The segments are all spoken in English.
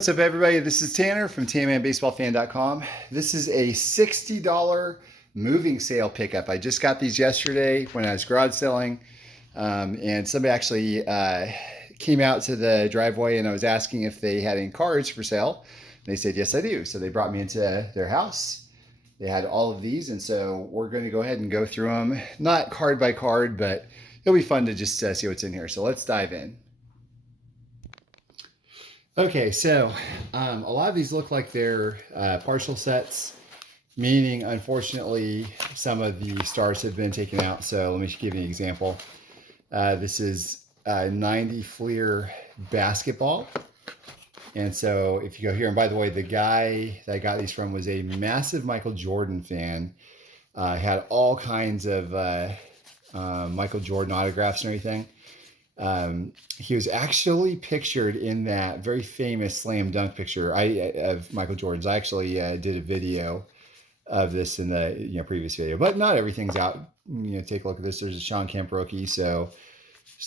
What's up, everybody? This is Tanner from TanmanBaseballFan.com. This is a $60 moving sale pickup. I just got these yesterday when I was garage selling, and somebody actually came out to the driveway, and I was asking if they had any cards for sale. They said, yes, I do. So they brought me into their house. They had all of these, and so we're going to go ahead and go through them, not card by card, but it'll be fun to just see what's in here. So let's dive in. Okay, so a lot of these look like they're partial sets, meaning unfortunately some of the stars have been taken out. So let me give you an example. This is 90 Fleer basketball. And so if you go here, and by the way, the guy that I got these from was a massive Michael Jordan fan. Had all kinds of Michael Jordan autographs and everything. He was actually pictured in that very famous slam dunk picture of Michael Jordan's. I actually did a video of this in the previous video, but not everything's out. Take a look at this. There's a Sean Kemp rookie, so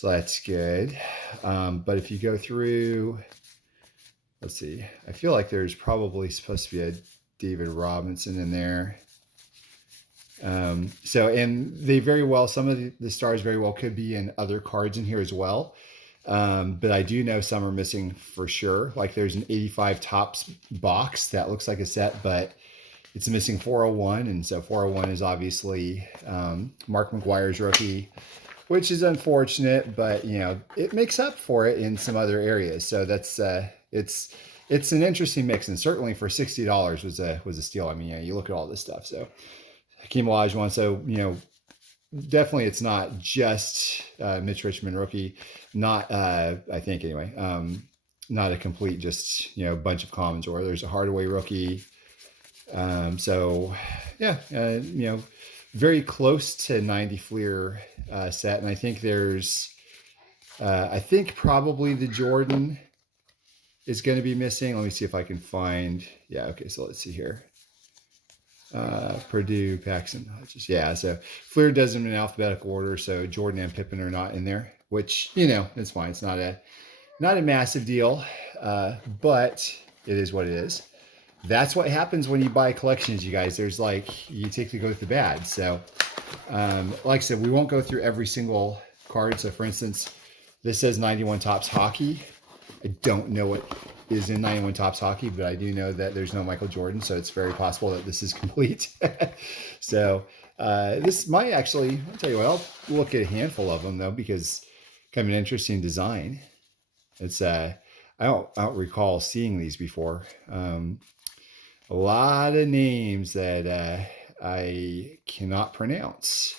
that's good. But if you go through, let's see. I feel like there's probably supposed to be a David Robinson in there. And they very well, some of the stars very well could be in other cards in here as well. But I do know some are missing for sure. Like there's an 85 Topps box that looks like a set, but it's missing 401. And so 401 is obviously Mark McGwire's rookie, which is unfortunate, but it makes up for it in some other areas. So that's it's an interesting mix, and certainly for $60 was a steal. I mean, you look at all this stuff. So Hakeem Olajuwon. So, definitely it's not just Mitch Richmond rookie. Not, I think anyway, not a complete just, bunch of commons, or there's a Hardaway rookie. So yeah, very close to 90 Fleer set. And I think there's, I think probably the Jordan is going to be missing. Let me see if I can find, yeah. Okay. So let's see here. Purdue, Paxson, Hodges. Yeah, so Fleer does them in alphabetical order, so Jordan and Pippen are not in there, which it's fine. It's not a massive deal, but it is what it is. That's what happens when you buy collections, you guys. There's you take the good with the bad. So, like I said, we won't go through every single card. So, for instance, this says 91 Topps Hockey. I don't know what is in 91 Topps Hockey, but I do know that there's no Michael Jordan, so it's very possible that this is complete. So this might actually, I'll tell you what, I'll look at a handful of them though, because kind of an interesting design. It's I don't recall seeing these before. A lot of names that I cannot pronounce.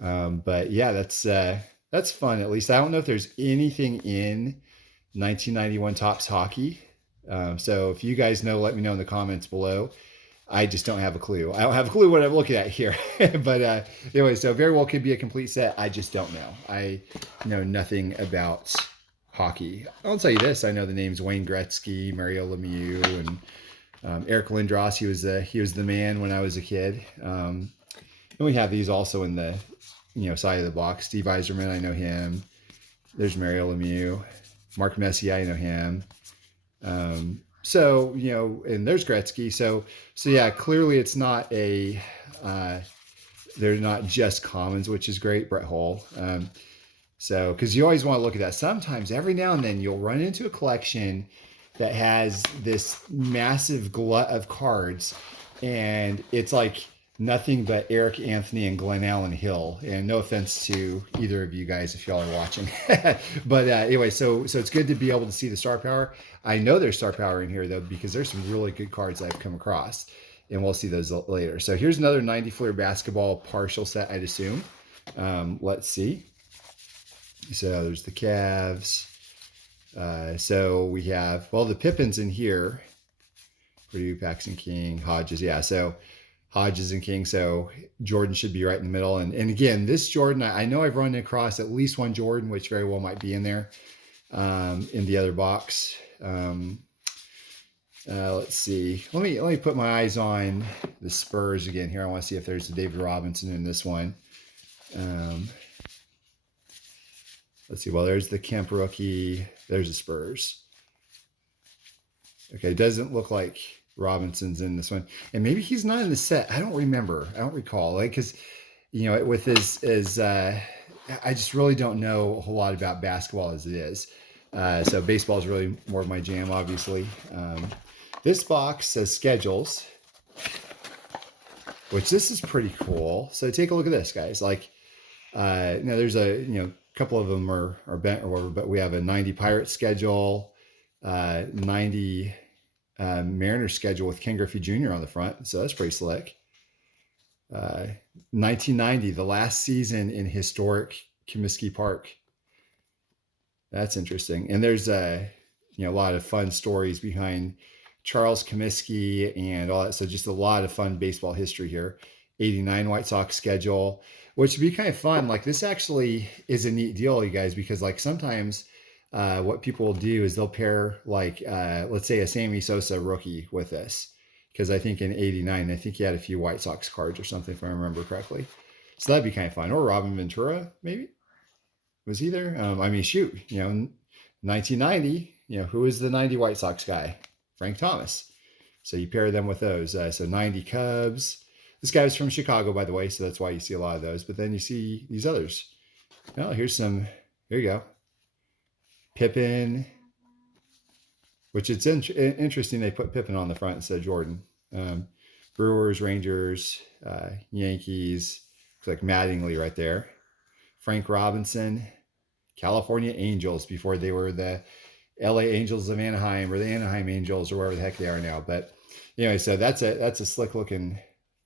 But yeah, that's fun. At least I don't know if there's anything in 1991 Topps Hockey. So if you guys know, let me know in the comments below. I just don't have a clue. I don't have a clue what I'm looking at here. But anyway, so very well could be a complete set. I just don't know. I know nothing about hockey. I'll tell you this. I know the names Wayne Gretzky, Mario Lemieux, and Eric Lindros. He was the man when I was a kid. And we have these also in the side of the box. Steve Yzerman, I know him. There's Mario Lemieux. Mark Messier, I know him. So, and there's Gretzky. So yeah, clearly it's not they're not just commons, which is great. Brett Hull. So, because you always want to look at that. Sometimes, every now and then, you'll run into a collection that has this massive glut of cards, and it's like nothing but Eric Anthony and Glenn Allen Hill. And no offense to either of you guys if y'all are watching. But anyway, so it's good to be able to see the star power. I know there's star power in here, though, because there's some really good cards I've come across. And we'll see those later. So here's another 90 Fleer basketball partial set, I'd assume. Let's see. So there's the Cavs. So we have, well, the Pippins in here. Purdue, Paxson, King, Hodges. Yeah, so Hodges and King, so Jordan should be right in the middle. And again, this Jordan, I know I've run across at least one Jordan, which very well might be in there in the other box. Let's see. Let me put my eyes on the Spurs again here. I want to see if there's a David Robinson in this one. Let's see. Well, there's the Kemp rookie. There's the Spurs. Okay, doesn't look like Robinson's in this one, and maybe he's not in the set. I don't remember. I don't recall. Like, because with his I just really don't know a whole lot about basketball as it is. So baseball is really more of my jam, obviously. This box says schedules, which this is pretty cool. So take a look at this, guys. Like, there's a couple of them are bent or whatever, but we have a 90 Pirates schedule, 90 Mariners schedule with Ken Griffey Jr. on the front. So that's pretty slick. 1990, the last season in historic Comiskey Park. That's interesting. And there's a lot of fun stories behind Charles Comiskey and all that. So just a lot of fun baseball history here. 89 White Sox schedule, which would be kind of fun. Like, this actually is a neat deal, you guys, because like sometimes what people will do is they'll pair like let's say a Sammy Sosa rookie with this, because I think in 89 I think he had a few White Sox cards or something, if I remember correctly. So that'd be kind of fun. Or Robin Ventura, maybe. Was he there? I mean, shoot, 1990, who is the 90 White Sox guy? Frank Thomas. So you pair them with those. So 90 Cubs. This guy was from Chicago, by the way, so that's why you see a lot of those. But then you see these others. Oh, here's some. Here you go. Pippen, which it's interesting they put Pippen on the front instead of Jordan. Brewers, Rangers, Yankees. Looks like Mattingly right there. Frank Robinson, California Angels, before they were the LA Angels of Anaheim or the Anaheim Angels or wherever the heck they are now. But anyway, so that's a slick looking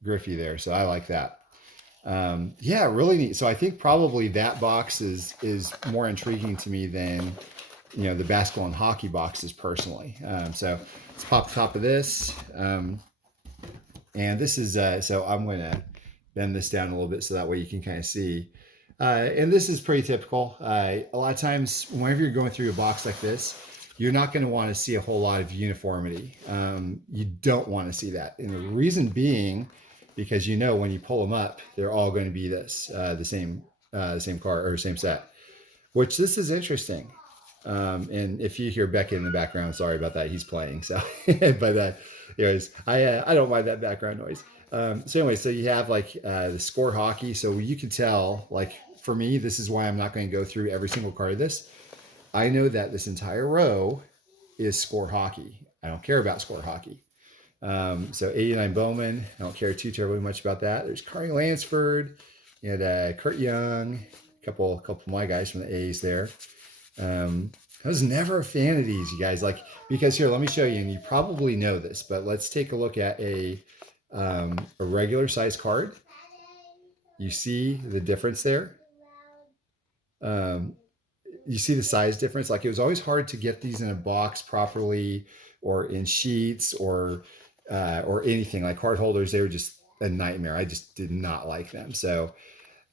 Griffey there. So I like that. Yeah, really neat. So I think probably that box is more intriguing to me than the basketball and hockey boxes personally. So let's pop the top of this. And this is so I'm going to bend this down a little bit so that way you can kind of see. And this is pretty typical. A lot of times, whenever you're going through a box like this, you're not going to want to see a whole lot of uniformity. You don't want to see that. And the reason being, because when you pull them up, they're all going to be this, the same card or same set, which this is interesting. And if you hear Beckett in the background, sorry about that. He's playing. So, but anyways, I don't mind that background noise. So anyway, so you have like the score hockey. So you can tell, like for me, this is why I'm not going to go through every single card of this. I know that this entire row is score hockey. I don't care about score hockey. So 89 Bowman, I don't care too terribly much about that. There's Carney Lansford, and Kurt Young, a couple of my guys from the A's there. I was never a fan of these, you guys, like, because here, let me show you, and you probably know this, but let's take a look at a regular size card. You see the difference there? You see the size difference? Like, it was always hard to get these in a box properly or in sheets or anything. Like card holders, they were just a nightmare. I just did not like them. So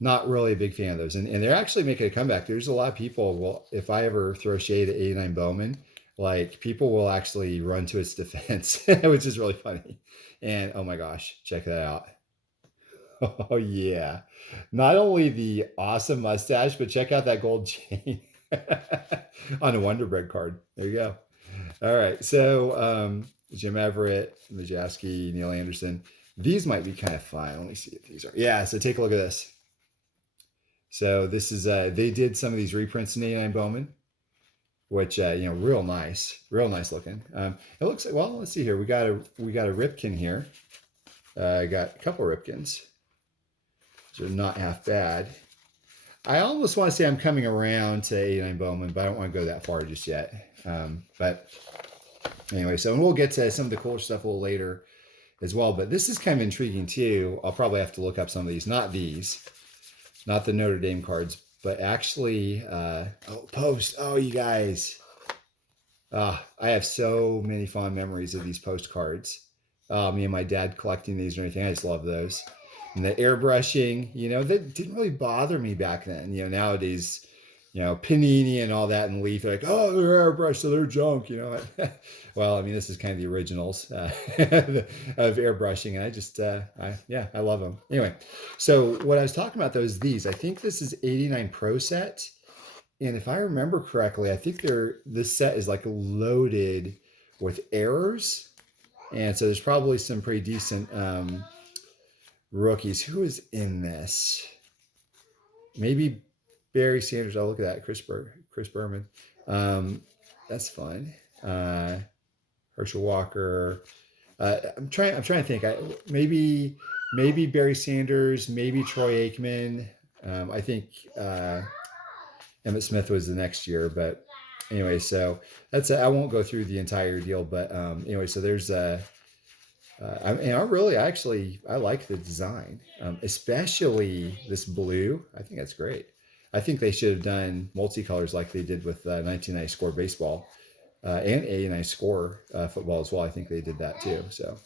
not really a big fan of those. And they're actually making a comeback. There's a lot of people, well, if I ever throw shade at 89 Bowman, like people will actually run to its defense, which is really funny. And oh my gosh, check that out. Oh yeah. Not only the awesome mustache, but check out that gold chain on a Wonder Bread card. There you go. All right. So Jim Everett, Majaski, Neil Anderson. These might be kind of fun. Let me see if these are. Yeah, so take a look at this. So this is they did some of these reprints in 89 Bowman, which real nice looking. It looks like, well, let's see here. We got a Ripken here. I got a couple Ripkens. So not half bad. I almost want to say I'm coming around to 89 Bowman, but I don't want to go that far just yet. But anyway, so we'll get to some of the cooler stuff a little later as well. But this is kind of intriguing too. I'll probably have to look up some of these. Not the Notre Dame cards, but actually, Post. Oh, you guys. I have so many fond memories of these postcards. Me and my dad collecting these or anything. I just love those. And the airbrushing, that didn't really bother me back then. Nowadays, Panini and all that and Leaf, like, oh, they're airbrushed, so they're junk, Well, I mean, this is kind of the originals of airbrushing. And I just, I love them. Anyway, so what I was talking about, though, is these. I think this is 89 Pro set. And if I remember correctly, I think this set is like loaded with errors. And so there's probably some pretty decent rookies. Who is in this? Maybe Barry Sanders. I'll look at that. Chris Berman. That's fun. Herschel Walker. I'm trying to think. Maybe Barry Sanders. Maybe Troy Aikman. I think Emmitt Smith was the next year, but anyway, so I won't go through the entire deal, but anyway, so there's I like the design, especially this blue. I think that's great. I think they should have done multicolors like they did with 1990 Score baseball and 89 Score football as well. I think they did that too. So,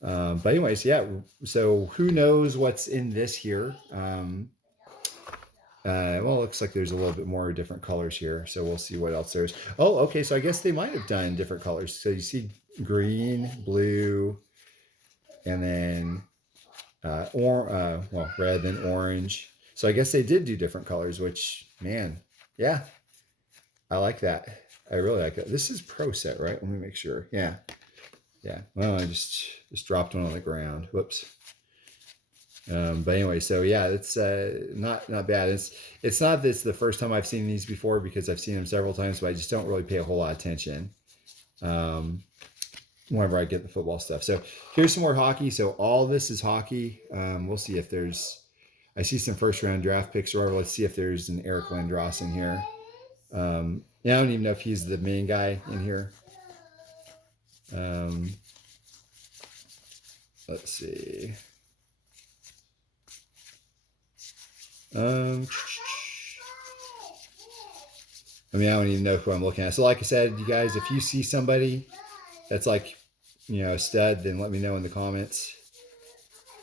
but anyways, yeah. So who knows what's in this here? Well, it looks like there's a little bit more different colors here. So we'll see what else there's. Oh, okay. So I guess they might have done different colors. So you see green, blue, and then red and orange. So I guess they did do different colors, which, man, yeah, I like that. I really like that. This is Pro Set, right? Let me make sure. Yeah. Well, I just dropped one on the ground. Whoops. But anyway, so yeah, it's not bad. It's not this the first time I've seen these before, because I've seen them several times, but I just don't really pay a whole lot of attention whenever I get the football stuff. So here's some more hockey. So all this is hockey. We'll see if I see some first round draft picks or whatever. Let's see if there's an Eric Lindros in here. I don't even know if he's the main guy in here. Let's see. I don't even know who I'm looking at. So like I said, you guys, if you see somebody that's like, a stud, then let me know in the comments.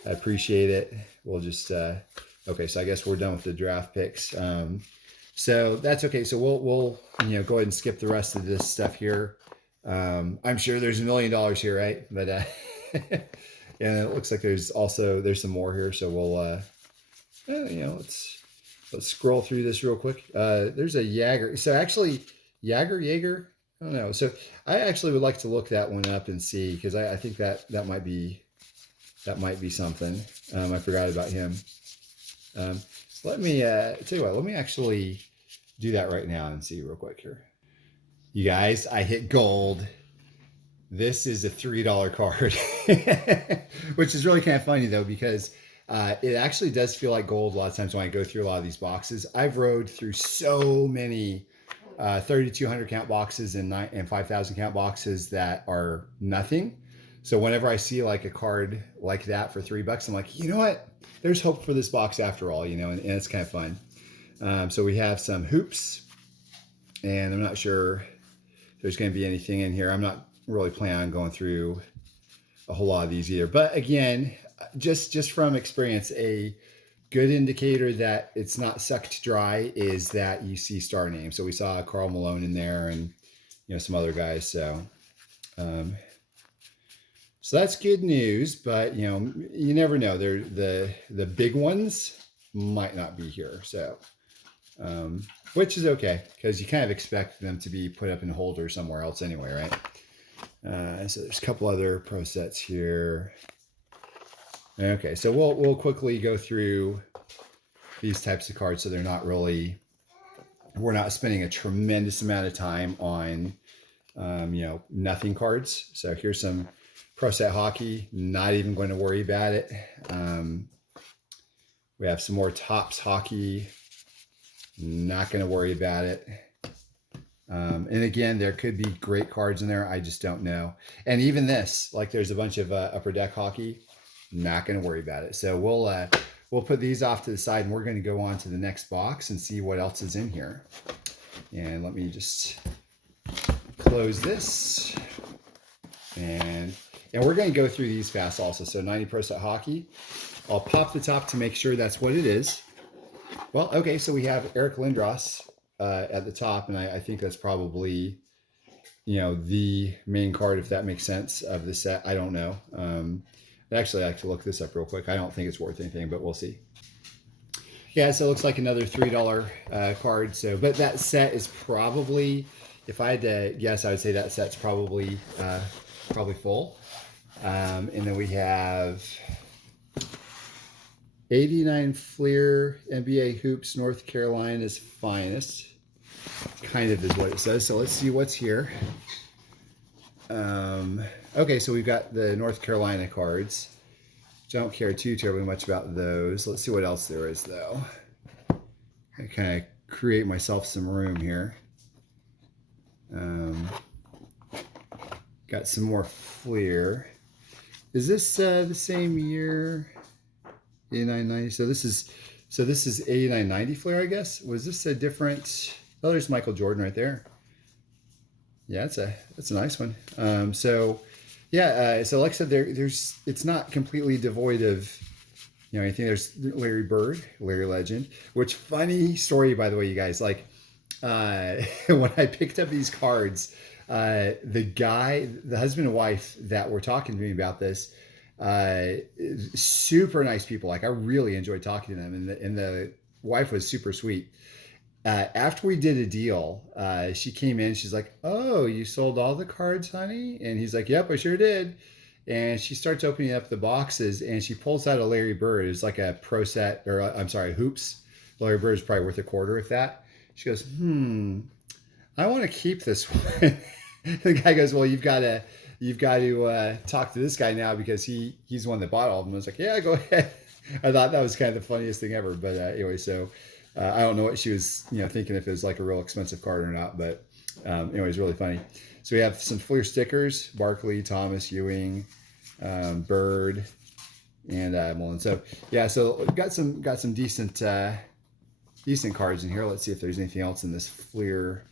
I appreciate it. We'll just, okay. So I guess we're done with the draft picks. So that's okay. So we'll go ahead and skip the rest of this stuff here. I'm sure there's $1 million here, right? But, and it looks like there's some more here. So we'll, let's scroll through this real quick. There's a Jaeger. So actually Jaeger. I don't know. So I actually would like to look that one up and see, because I think that might be something. I forgot about him. Let me tell you what. Let me actually do that right now and see real quick here. You guys, I hit gold. This is a $3 card, which is really kind of funny though, because it actually does feel like gold a lot of times when I go through a lot of these boxes. I've rode through so many 3,200 count boxes and 5,000 count boxes that are nothing. So whenever I see like a card like that for $3, I'm like, you know what? There's hope for this box after all, and it's kind of fun. So we have some hoops, and I'm not sure if there's going to be anything in here. I'm not really planning on going through a whole lot of these either. But again, just from experience, a good indicator that it's not sucked dry is that you see star names. So we saw Karl Malone in there, and some other guys. So so that's good news. But you never know. The big ones might not be here. So which is okay, because you kind of expect them to be put up in a holder somewhere else anyway, right? So there's a couple other Pro Sets here. Okay, so we'll quickly go through these types of cards, so we're not spending a tremendous amount of time on nothing cards. So here's some Pro Set hockey. Not even going to worry about it. We have some more Topps hockey. Not going to worry about it. And again, there could be great cards in there. I just don't know. And even this, like there's a bunch of Upper Deck hockey. Not going to worry about it. So we'll put these off to the side, and we're going to go on to the next box and see what else is in here. And let me just close this. And we're going to go through these fast also. So 90 Pro Set hockey. I'll pop the top to make sure that's what it is. Well, okay, so we have Eric Lindros at the top, and I think that's probably, the main card, if that makes sense, of the set. I don't know. Actually, I like to look this up real quick. I don't think it's worth anything, but we'll see. Yeah, so it looks like another $3 card. So, but that set is probably, if I had to guess, I would say that set's probably probably full. And then we have 89 Fleer NBA Hoops North Carolina's finest. Kind of is what it says. So let's see what's here. Okay, so we've got the North Carolina cards. Don't care too terribly much about those. Let's see what else there is, though. I kind of create myself some room here. Got some more Fleer. Is this the same year? 89.90. So this is 89.90 Fleer, I guess. Was this a different? Oh, there's Michael Jordan right there. Yeah, that's a nice one. So like I said, it's not completely devoid of anything. There's Larry Bird, Larry Legend. Which funny story, by the way, you guys. Like when I picked up these cards, the husband and wife that were talking to me about this, super nice people. Like I really enjoyed talking to them, and the wife was super sweet. After we did a deal, she came in. She's like, "Oh, you sold all the cards, honey?" And he's like, "Yep, I sure did." And she starts opening up the boxes, and she pulls out a Larry Bird. It's like a pro set, or I'm sorry, hoops. Larry Bird is probably worth $0.25, if that. She goes, I want to keep this one. The guy goes, "Well, you've got to talk to this guy now because he's the one that bought all of them." I was like, "Yeah, go ahead." I thought that was kind of the funniest thing ever. But anyway, so. I don't know what she was, thinking if it was like a real expensive card or not, but anyway, it's really funny. So we have some Fleer stickers: Barkley, Thomas, Ewing, Bird, and Mullen. So yeah, so got some decent cards in here. Let's see if there's anything else in this Fleer.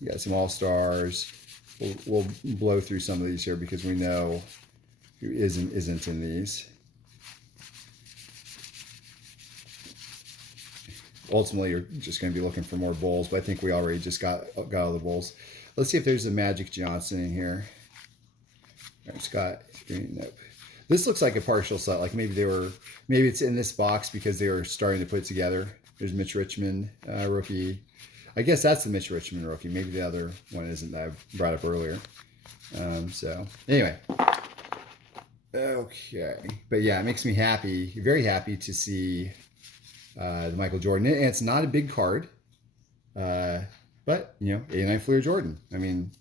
You got some All Stars. We'll blow through some of these here because we know who isn't in these. Ultimately, you're just going to be looking for more Bulls, but I think we already just got all the Bulls. Let's see if there's a Magic Johnson in here. Scott Green. Nope. This looks like a partial set. Like maybe it's in this box because they were starting to put it together. There's Mitch Richmond rookie. I guess that's the Mitch Richmond rookie. Maybe the other one isn't that I brought up earlier. So anyway. Okay. But yeah, it makes me happy, very happy to see the Michael Jordan. And it's not a big card, but 89 Fleer Jordan. I mean,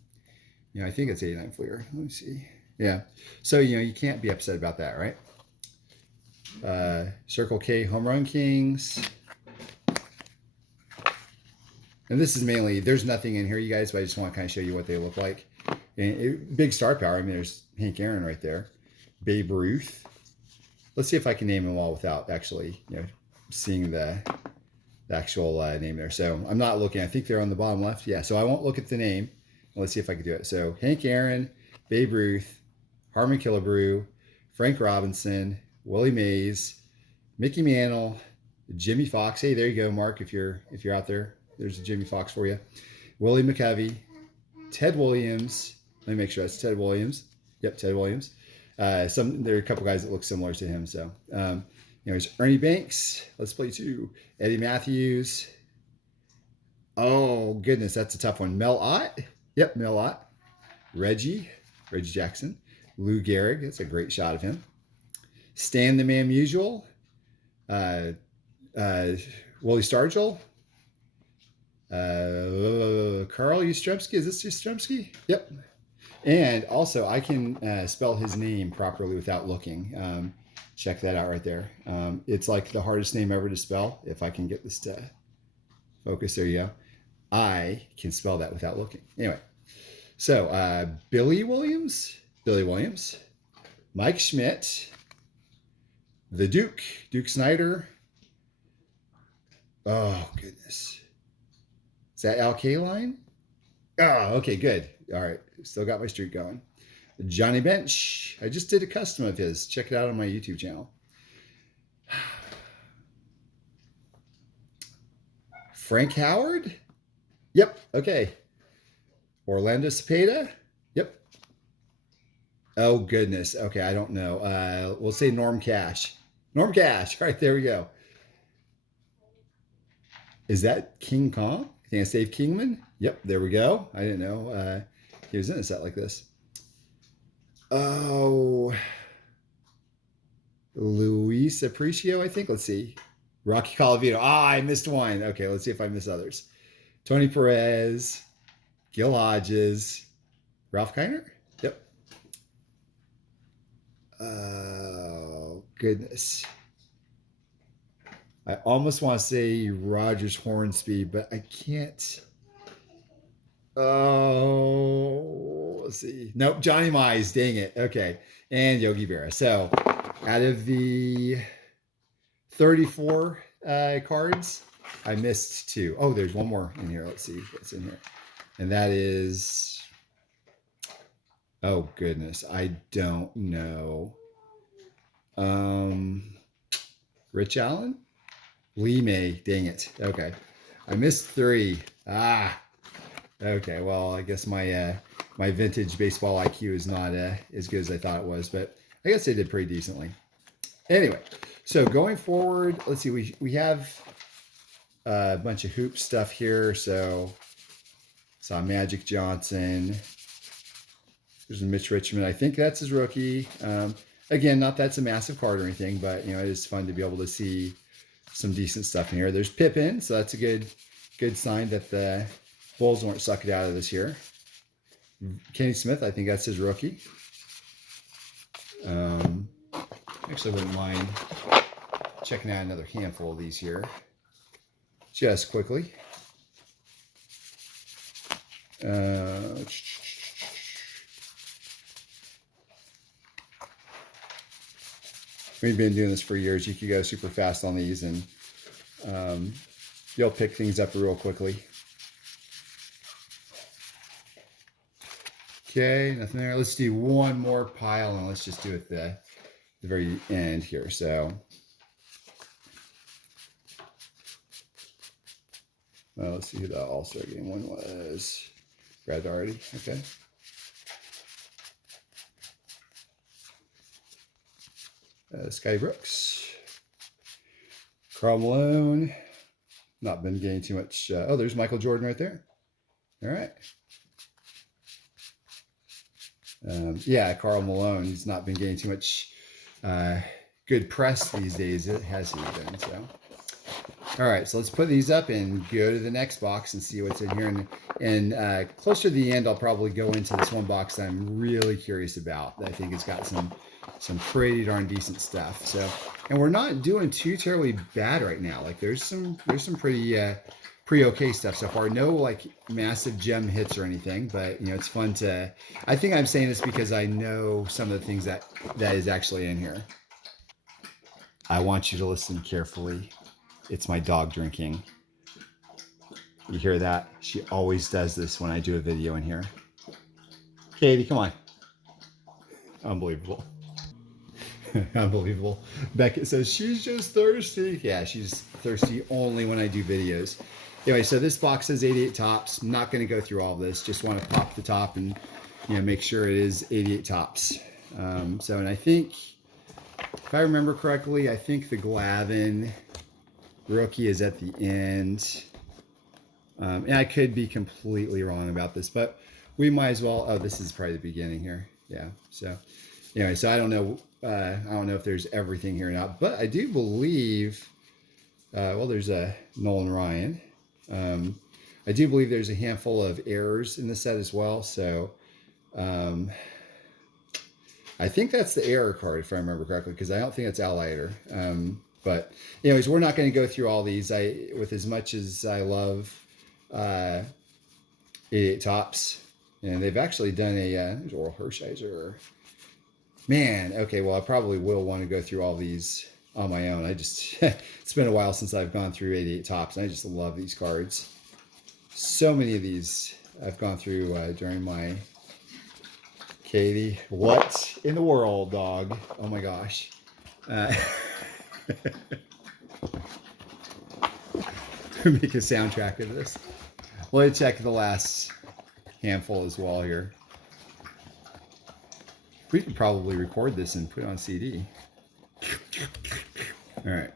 I think it's 89 Fleer. Let me see. Yeah. So you can't be upset about that, right? Circle K Home Run Kings. And this is mainly, there's nothing in here, you guys, but I just want to kind of show you what they look like. And big star power. I mean, there's Hank Aaron right there. Babe Ruth. Let's see if I can name them all without actually, seeing the actual name there. So I'm not looking. I think they're on the bottom left. Yeah, so I won't look at the name. Let's see if I can do it. So Hank Aaron, Babe Ruth, Harmon Killebrew, Frank Robinson, Willie Mays, Mickey Mantle, Jimmy Fox. Hey, there you go, Mark. If you're out there, there's a Jimmy Fox for you. Willie McCovey, Ted Williams. Let me make sure that's Ted Williams. Yep, Ted Williams. There are a couple guys that look similar to him. So there's Ernie Banks. Let's play two. Eddie Matthews. Oh goodness, that's a tough one. Mel Ott. Yep, Mel Ott. Reggie Jackson. Lou Gehrig. That's a great shot of him. Stan the Man Musial. Willie Stargell. Carl Yastrzemski. Is this Yastrzemski? Yep. And also, I can spell his name properly without looking. Check that out right there. It's like the hardest name ever to spell. If I can get this to focus, there you go. I can spell that without looking. Anyway, so Billy Williams, Mike Schmidt, the Duke Snyder. Oh, goodness. Is that Al Kaline? Oh, okay, good. All right, still got my streak going. Johnny Bench. I just did a custom of his. Check it out on my YouTube channel. Frank Howard? Yep, okay. Orlando Cepeda? Yep. Oh, goodness. Okay, I don't know. We'll say Norm Cash. Norm Cash. All right, there we go. Is that King Kong? I think it's Dave Kingman. Yep, there we go. I didn't know he was in a set like this. Oh, Luis Aparicio, I think. Let's see. Rocky Colavito. Ah, I missed one. Okay, let's see if I miss others. Tony Perez, Gil Hodges, Ralph Kiner. Yep. Oh, goodness. I almost want to say Rogers Hornsby, but I can't. Oh, let's see. Nope, Johnny Mize. Dang it. Okay. And Yogi Berra. So out of the 34 cards, I missed two. Oh, there's one more in here. Let's see what's in here. And that is, oh, goodness. I don't know. Um, Rich Allen? Lee May. Dang it. Okay. I missed three. Ah, okay. Well, I guess my vintage baseball IQ is not as good as I thought it was, but I guess they did pretty decently. Anyway, so going forward, let's see. We have a bunch of hoop stuff here. So saw Magic Johnson. There's a Mitch Richmond. I think that's his rookie. Again, not that's a massive card or anything, but it is fun to be able to see some decent stuff in here. There's Pippen, so that's a good sign that the Bulls won't suck it out of this year. Kenny Smith, I think that's his rookie. Actually, wouldn't mind checking out another handful of these here, just quickly. We've been doing this for years. You could go super fast on these, and you'll pick things up real quickly. Okay, nothing there. Let's do one more pile, and let's just do it at the very end here. So, let's see who the All-Star game one was. Brad Doherty. Okay. Scotty Brooks. Karl Malone. Not been getting too much. Oh, there's Michael Jordan right there. All right. Yeah, Karl Malone. He's not been getting too much good press these days, has he been? So, all right. So let's put these up and go to the next box and see what's in here. And closer to the end, I'll probably go into this one box that I'm really curious about. I think it's got some pretty darn decent stuff. So, and we're not doing too terribly bad right now. Like there's some pretty okay stuff so far. No like massive gem hits or anything, but it's fun to. I think I'm saying this because I know some of the things that is actually in here. I want you to listen carefully. It's my dog drinking. You hear that? She always does this when I do a video in here. Katie, come on. Unbelievable. Unbelievable. Beckett says she's just thirsty. Yeah, she's thirsty only when I do videos. Anyway, so this box says 88 tops. I'm not going to go through all this. Just want to pop the top and make sure it is 88 tops. And I think, if I remember correctly, I think the Glavin rookie is at the end. And I could be completely wrong about this, but we might as well. Oh, this is probably the beginning here. Yeah. So anyway, so I don't know. I don't know if there's everything here or not, but I do believe. Well, there's a Nolan Ryan. I do believe there's a handful of errors in the set as well. So I think that's the error card, if I remember correctly, because I don't think it's Al Leiter. But anyways, we're not going to go through all these. With as much as I love 88 tops, and they've actually done there's Oral Hershiser. Man, okay, well, I probably will want to go through all these on my own. It's been a while since I've gone through 88 tops, and I just love these cards. So many of these I've gone through during my Katie. What in the world, dog? Oh my gosh. Make a soundtrack of this. Let me check the last handful as well here. We could probably record this and put it on CD. All right.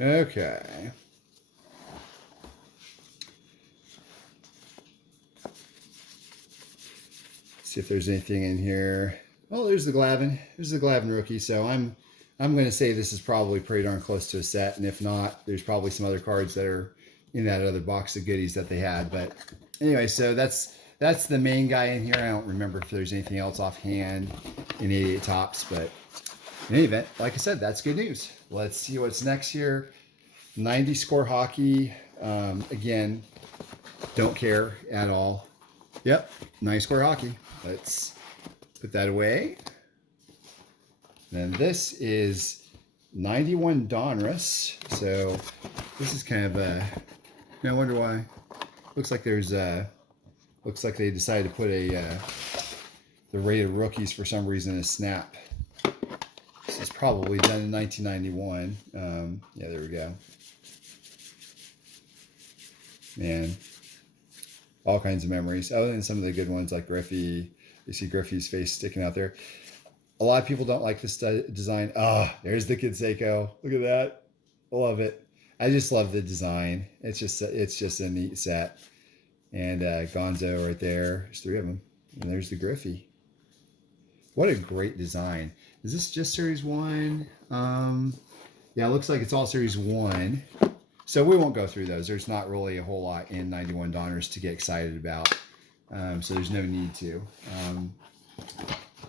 Okay. See if there's anything in here. Oh, there's the Glavin. There's the Glavin rookie. So I'm going to say this is probably pretty darn close to a set, and if not, there's probably some other cards that are in that other box of goodies that they had. But anyway, so that's the main guy in here. I don't remember if there's anything else offhand in 88 Topps, but in any event, like I said, that's good news. Let's see what's next here. 90 score hockey. Again, don't care at all. Yep, 90 score hockey. Let's put that away. Then this is 91 Donruss. So this is kind of a, I wonder why. Looks like there's a, looks like they decided to put a, the rated rookies for some reason as snap. This is probably done in 1991. Yeah, there we go. Man, all kinds of memories. Other than some of the good ones like Griffey. You see Griffey's face sticking out there. A lot of people don't like this design. Oh, there's the Kid Seiko. Look at that. I love it. I just love the design. It's just a neat set. And Gonzo right there. There's three of them. And there's the Griffey. What a great design. Is this just Series 1? Yeah, it looks like it's all Series 1. So we won't go through those. There's not really a whole lot in 91 Donruss to get excited about. So there's no need to.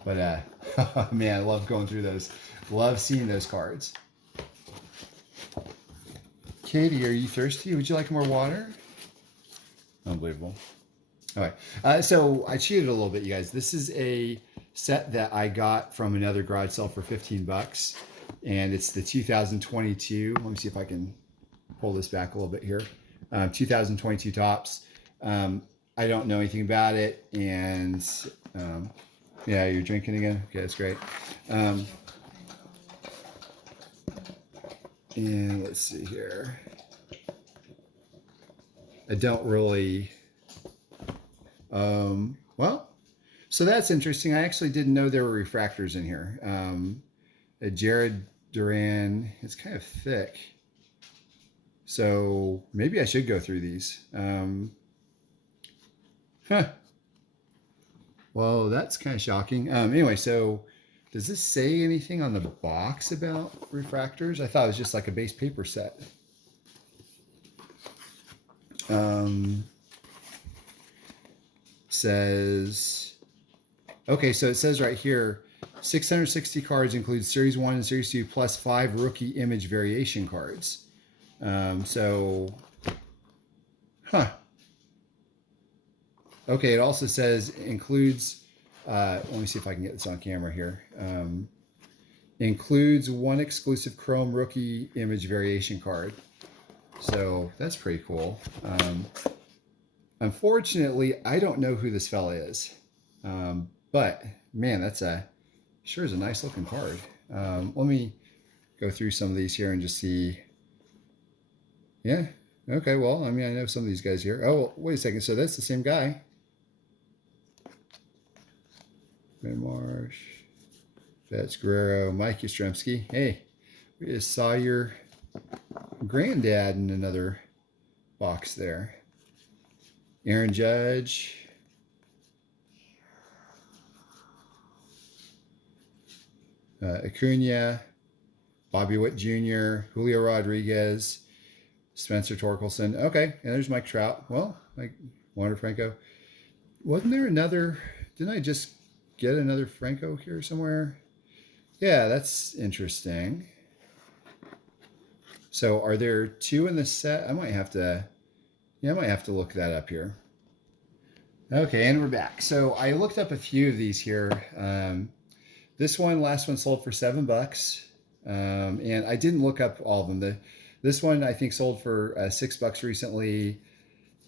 But man, I love going through those. Love seeing those cards. Katie, are you thirsty? Would you like more water? Unbelievable. All right. So I cheated a little bit, you guys. This is a set that I got from another garage sale for 15 bucks. And it's the 2022. Let me see if I can pull this back a little bit here. 2022 Topps. I don't know anything about it. And yeah, you're drinking again? Okay, that's great. And let's see here. I don't really, well, so that's interesting. I actually didn't know there were refractors in here. Jared Duran, it's kind of thick. So maybe I should go through these. Well, that's kind of shocking. Anyway, so does this say anything on the box about refractors? I thought it was just like a base paper set. Says, okay, so it says right here, 660 cards includes Series 1 and Series 2 plus 5 rookie image variation cards. So, okay, it also says includes, let me see if I can get this on camera here. Includes one exclusive Chrome rookie image variation card. So that's pretty cool. Unfortunately, I don't know who this fella is. But man, that's sure is a nice looking card. Let me go through some of these here and just see. Yeah. Okay. Well, I mean, I know some of these guys here. Oh, wait a second. So that's the same guy. Ben Marsh, Fats Guerrero, Mike Yastrzemski. Hey, we just saw your granddad in another box there. Aaron Judge. Acuna, Bobby Witt Jr., Julio Rodriguez, Spencer Torkelson. Okay, and there's Mike Trout. Well, like Wander Franco. Wasn't there another? Didn't I just get another Franco here somewhere? Yeah, that's interesting. So are there two in the set? I might have to, yeah, I might have to look that up here. Okay, and we're back. So I looked up a few of these here. This one, last one sold for $7. And I didn't look up all of them. This one I think sold for $6 recently.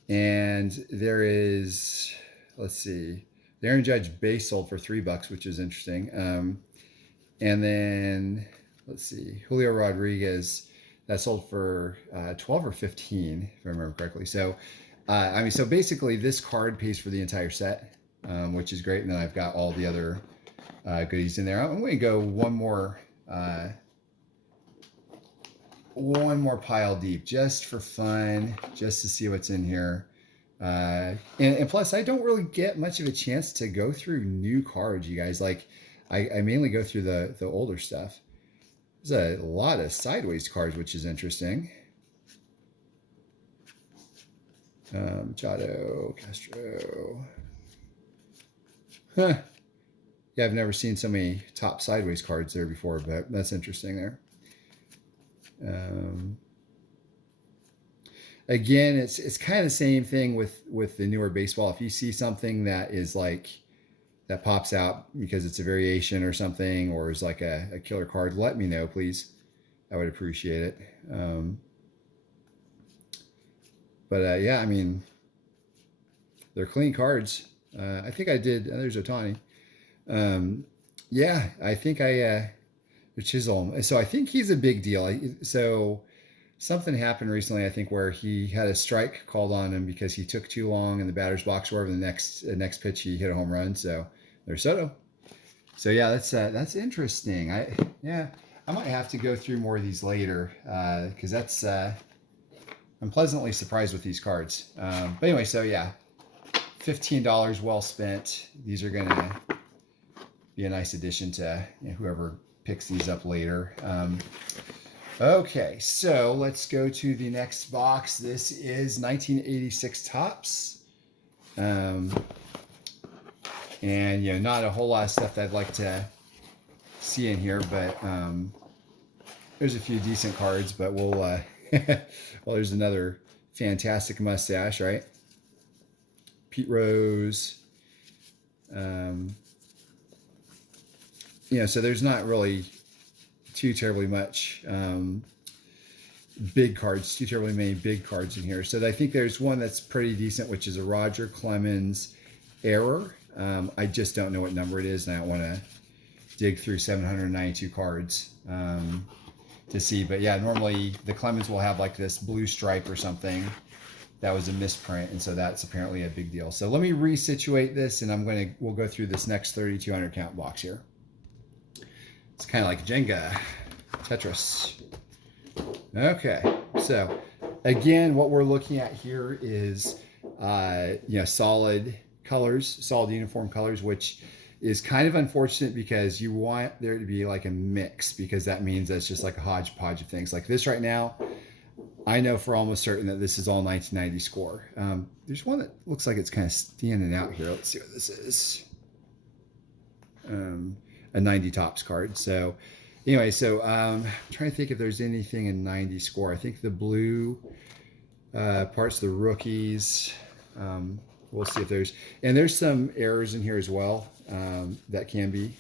And there is, let's see, the Aaron Judge base sold for $3, which is interesting. And then let's see, Julio Rodriguez, that sold for 12 or 15, if I remember correctly. So, I mean, so basically this card pays for the entire set, which is great. And then I've got all the other goodies in there. I'm going to go one more pile deep just for fun, just to see what's in here. And plus, I don't really get much of a chance to go through new cards, you guys. Like, I mainly go through the older stuff. There's a lot of sideways cards, which is interesting. Machado, Castro. Huh. Yeah, I've never seen so many top sideways cards there before, but that's interesting there. Again, it's kind of the same thing with the newer baseball. If you see something that is like that pops out because it's a variation or something, or is like a killer card, let me know, please. I would appreciate it. But yeah, I mean, they're clean cards. I think I did. There's Ohtani. Yeah, I think Chisholm. So I think he's a big deal. So something happened recently, I think, where he had a strike called on him because he took too long in the batter's box. Wherever the next pitch, he hit a home run. So there's Soto. So yeah, that's interesting. I might have to go through more of these later because that's I'm pleasantly surprised with these cards. But anyway, so yeah, $15 well spent. These are gonna be a nice addition to whoever picks these up later. Okay, so let's go to the next box. This is 1986 Topps. And not a whole lot of stuff that I'd like to see in here, but there's a few decent cards, but we'll well, there's another fantastic mustache, right? Pete Rose. So there's not really too terribly much big cards, too terribly many big cards in here. So I think there's one that's pretty decent, which is a Roger Clemens Error. I just don't know what number it is, and I don't want to dig through 792 cards to see. But yeah, normally the Clemens will have like this blue stripe or something. That was a misprint, and so that's apparently a big deal. So let me resituate this, and we'll go through this next 3,200 count box here. It's kind of like Jenga, Tetris. Okay, so again, what we're looking at here is solid colors, solid uniform colors, which is kind of unfortunate because you want there to be like a mix, because that means that's just like a hodgepodge of things. Like this right now, I know for almost certain that this is all 1990 score. There's one that looks like it's kind of standing out here. Let's see what this is. A 90 Topps card. So anyway, I'm trying to think if there's anything in 90 score. I think the blue parts, the rookies. We'll see if there's some errors in here as well that can be.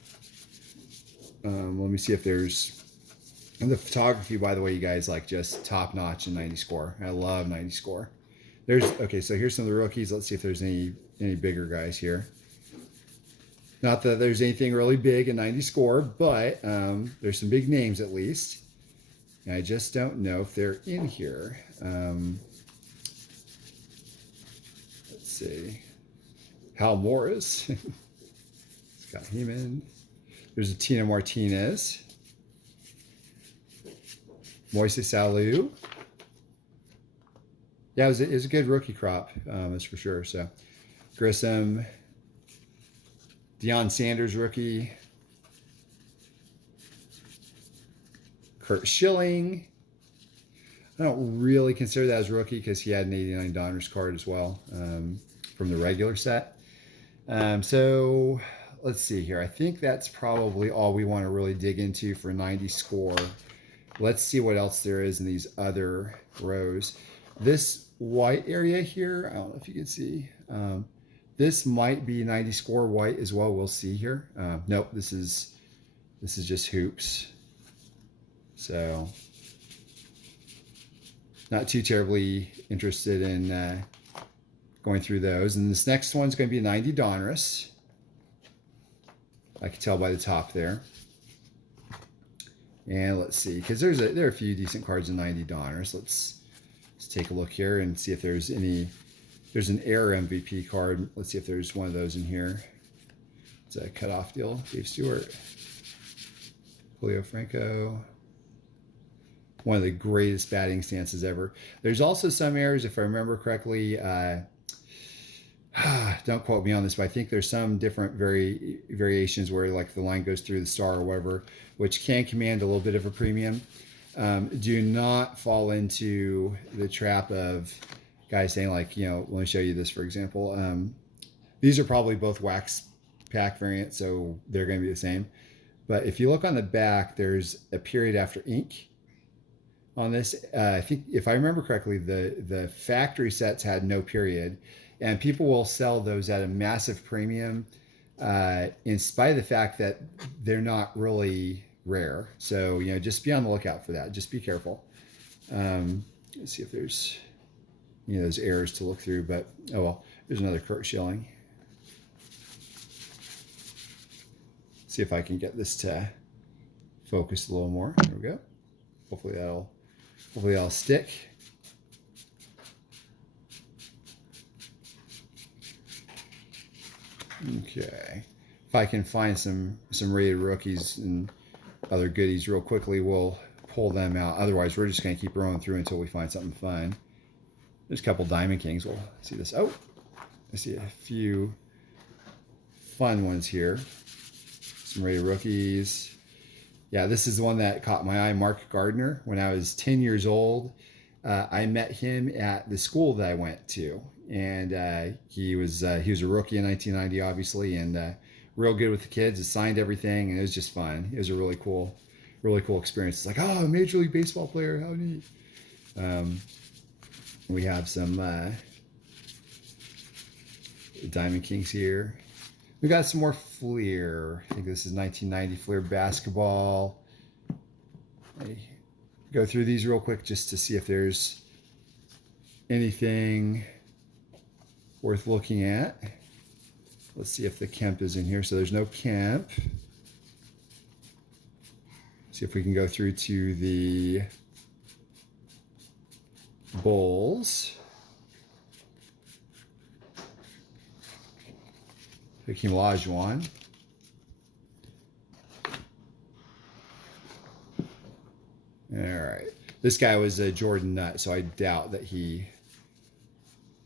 Let me see if there's. And the photography, by the way, you guys, like just top notch in 90 score. I love 90 score. Okay, so here's some of the rookies. Let's see if there's any bigger guys here. Not that there's anything really big in 90 score, but there's some big names at least. And I just don't know if they're in here. Let's see. Hal Morris. Scott Heeman. There's a Tina Martinez. Moises Alou. Yeah, it was a good rookie crop, that's for sure. So Grissom, Deion Sanders rookie, Kurt Schilling. I don't really consider that as rookie because he had an 89 Donruss card as well from the regular set. So let's see here. I think that's probably all we want to really dig into for 90 score. Let's see what else there is in these other rows. This white area here, I don't know if you can see. This might be 90 score white as well. We'll see here. Nope, this is just hoops. So not too terribly interested in going through those. And this next one's going to be 90 Donruss. I can tell by the top there. And let's see, because there are a few decent cards in 90 Donruss. Let's take a look here and see if there's any. There's an Air MVP card. Let's see if there's one of those in here. It's a cutoff deal. Dave Stewart, Julio Franco. One of the greatest batting stances ever. There's also some errors, if I remember correctly. don't quote me on this, but I think there's some different variations where like the line goes through the star or whatever, which can command a little bit of a premium. Do not fall into the trap of guys saying like, let me show you this, for example. These are probably both wax pack variants, so they're going to be the same. But if you look on the back, there's a period after ink on this. I think if I remember correctly, the factory sets had no period, and people will sell those at a massive premium in spite of the fact that they're not really rare. So, just be on the lookout for that. Just be careful. Let's see if there's, those errors to look through, but oh well, there's another Curt Schilling. See if I can get this to focus a little more. There we go. Hopefully that'll stick. Okay. If I can find some rated rookies and other goodies real quickly, we'll pull them out. Otherwise, we're just going to keep rolling through until we find something fun. There's a couple Diamond Kings. We'll see this. Oh, I see a few fun ones here. Some rated rookies. Yeah, this is the one that caught my eye, Mark Gardner. When I was 10 years old, I met him at the school that I went to, and he was a rookie in 1990, obviously, and real good with the kids. He signed everything, and it was just fun. It was a really cool experience. It's like, oh, a Major League Baseball player, how neat. We have some Diamond Kings here. We got some more Fleer. I think this is 1990 Fleer basketball. I go through these real quick just to see if there's anything worth looking at. Let's see if the Kemp is in here. So there's no Kemp. See if we can go through to the Bulls. Hakeem Olajuwon. All right. This guy was a Jordan nut, so I doubt that he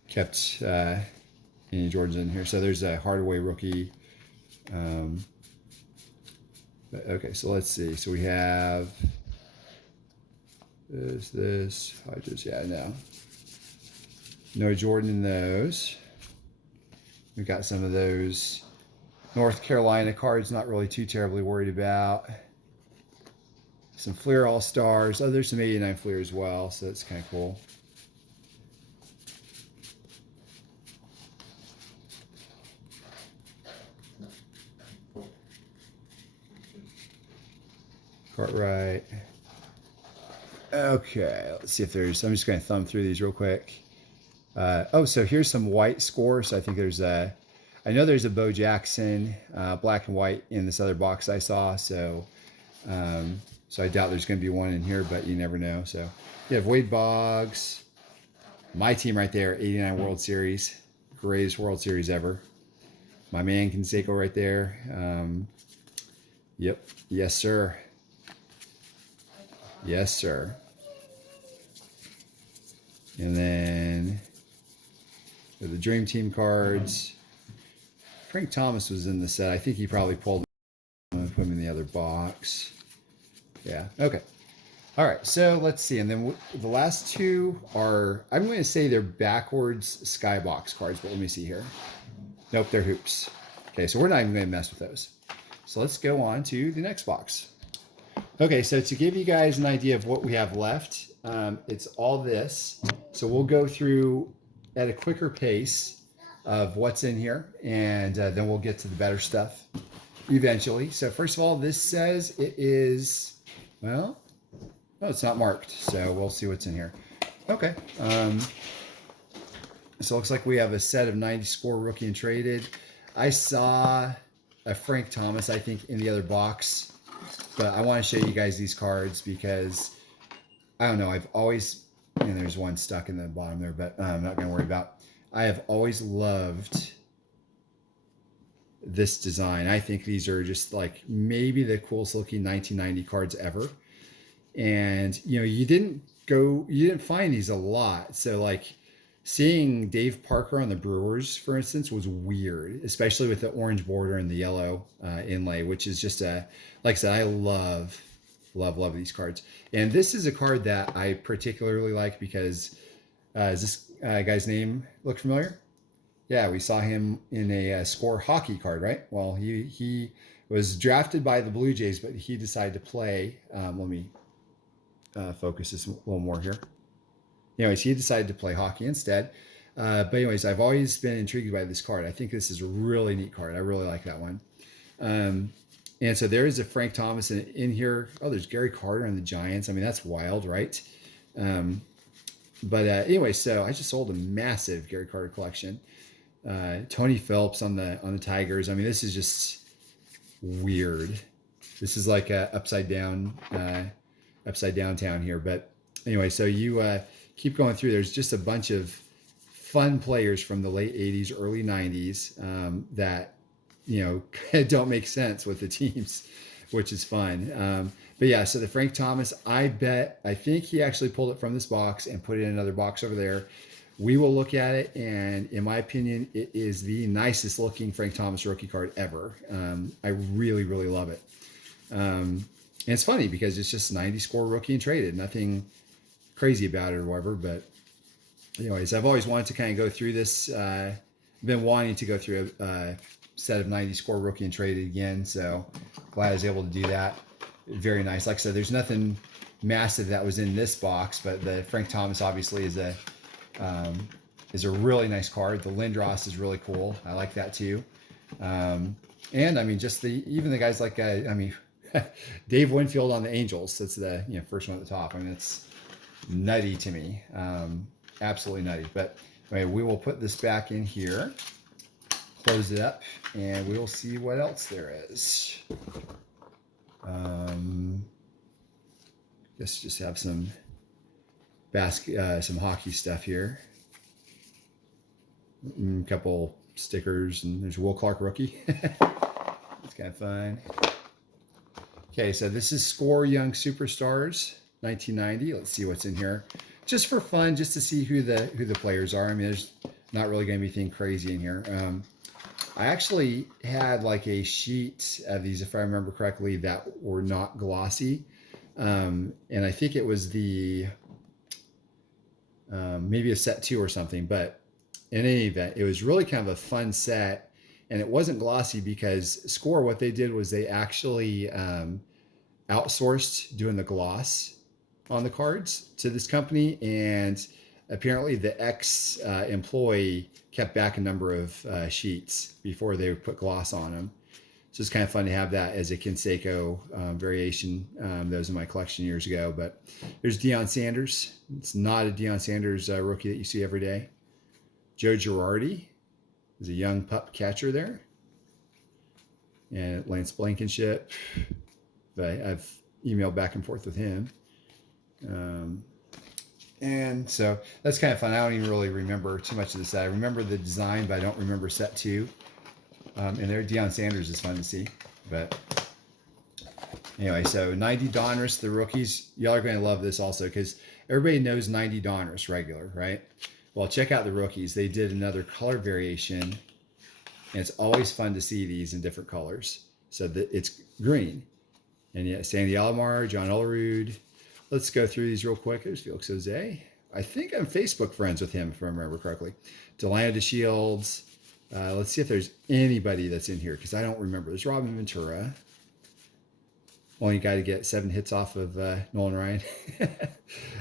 kept any Jordans in here. So there's a Hardaway rookie. Okay, so let's see. So we have this. No Jordan in those. We got some of those North Carolina cards, not really too terribly worried about. Some Fleer All-Stars. Oh, there's some 89 Fleer as well, so that's kind of cool. Cartwright. Okay, let's see if there's, I'm just going to thumb through these real quick. So here's some white scores. I think there's I know there's a Bo Jackson black and white in this other box I saw. So I doubt there's going to be one in here, but you never know. So you have Wade Boggs, my team right there, 89 World Series, greatest World Series ever. My man Canseco right there. Yep. Yes, sir. Yes, sir. And then the Dream Team cards. Frank Thomas was in the set. I think he probably pulled him in the other box. Yeah. Okay. All right. So let's see. And then the last two are, I'm going to say they're backwards Skybox cards, but let me see here. Nope, they're hoops. Okay. So we're not even going to mess with those. So let's go on to the next box. Okay. So to give you guys an idea of what we have left, it's all this. So we'll go through at a quicker pace of what's in here, and then we'll get to the better stuff eventually. So first of all, this says it is, well, no, it's not marked. So we'll see what's in here. Okay. So it looks like we have a set of 90 score rookie and traded. I saw a Frank Thomas, I think, in the other box, but I want to show you guys these cards because I don't know. I've always, and there's one stuck in the bottom there, but I'm not going to worry about. I have always loved this design. I think these are just like maybe the coolest looking 1990 cards ever. And, you didn't find these a lot. So like, seeing Dave Parker on the Brewers, for instance, was weird, especially with the orange border and the yellow inlay, which is just a, like I said, I love these cards. And this is a card that I particularly like because is this guy's name look familiar? Yeah, we saw him in a Score hockey card, right? Well, he was drafted by the Blue Jays, but he decided to play. Let me focus this a little more here. Anyways, he decided to play hockey instead. But anyways, I've always been intrigued by this card. I think this is a really neat card. I really like that one. And so there is a Frank Thomas in here. Oh, there's Gary Carter on the Giants. I mean, that's wild, right? But anyway, so I just sold a massive Gary Carter collection. Tony Phillips on the Tigers. I mean, this is just weird. This is like a upside down town here. But anyway, so you keep going through. There's just a bunch of fun players from the late 80s, early 90s that, don't make sense with the teams, which is fun. But yeah, so the Frank Thomas, I think he actually pulled it from this box and put it in another box over there. We will look at it, and in my opinion, it is the nicest looking Frank Thomas rookie card ever. I really, really love it. And it's funny because it's just 90 score rookie and traded. Nothing crazy about it or whatever. But anyways, I've always wanted to kind of go through this. Been wanting to go through a set of 90 score rookie and traded again. So glad I was able to do that. Very nice. Like I said, there's nothing massive that was in this box, but the Frank Thomas obviously is a really nice card. The Lindros is really cool. I like that too. And I mean, just even the guys like Dave Winfield on the Angels. That's the first one at the top. I mean, it's nutty to me. Absolutely nutty. But anyway, we will put this back in here, close it up, and we will see what else there is. Guess just have some some hockey stuff here. A couple stickers, and there's Will Clark rookie. It's kind of fun. Okay, so this is Score Young Superstars 1990. Let's see what's in here, just for fun, just to see who the players are. I mean, there's not really going to be anything crazy in here. I actually had like a sheet of these, if I remember correctly, that were not glossy, and I think it was the maybe a set 2 or something. But in any event, it was really kind of a fun set, and it wasn't glossy because Score, what they did was they actually outsourced doing the gloss on the cards to this company, and apparently the ex-employee kept back a number of sheets before they would put gloss on them. So it's kind of fun to have that as a Canseco variation. That was in my collection years ago. But there's Deion Sanders. It's not a Deion Sanders rookie that you see every day. Joe Girardi is a young pup catcher there. And Lance Blankenship. But I've emailed back and forth with him. And so that's kind of fun. I don't even really remember too much of the set. I remember the design, but I don't remember set 2. And there, Deion Sanders is fun to see. But anyway, so 90 Donruss, the rookies. Y'all are going to love this also because everybody knows 90 Donruss regular, right? Well, check out the rookies. They did another color variation, and it's always fun to see these in different colors. So it's green. And yeah, Sandy Alomar, John Olerud. Let's go through these real quick. There's Felix Jose. I think I'm Facebook friends with him, if I remember correctly. Delino DeShields. Let's see if there's anybody that's in here because I don't remember. There's Robin Ventura. Only guy to get 7 hits off of Nolan Ryan,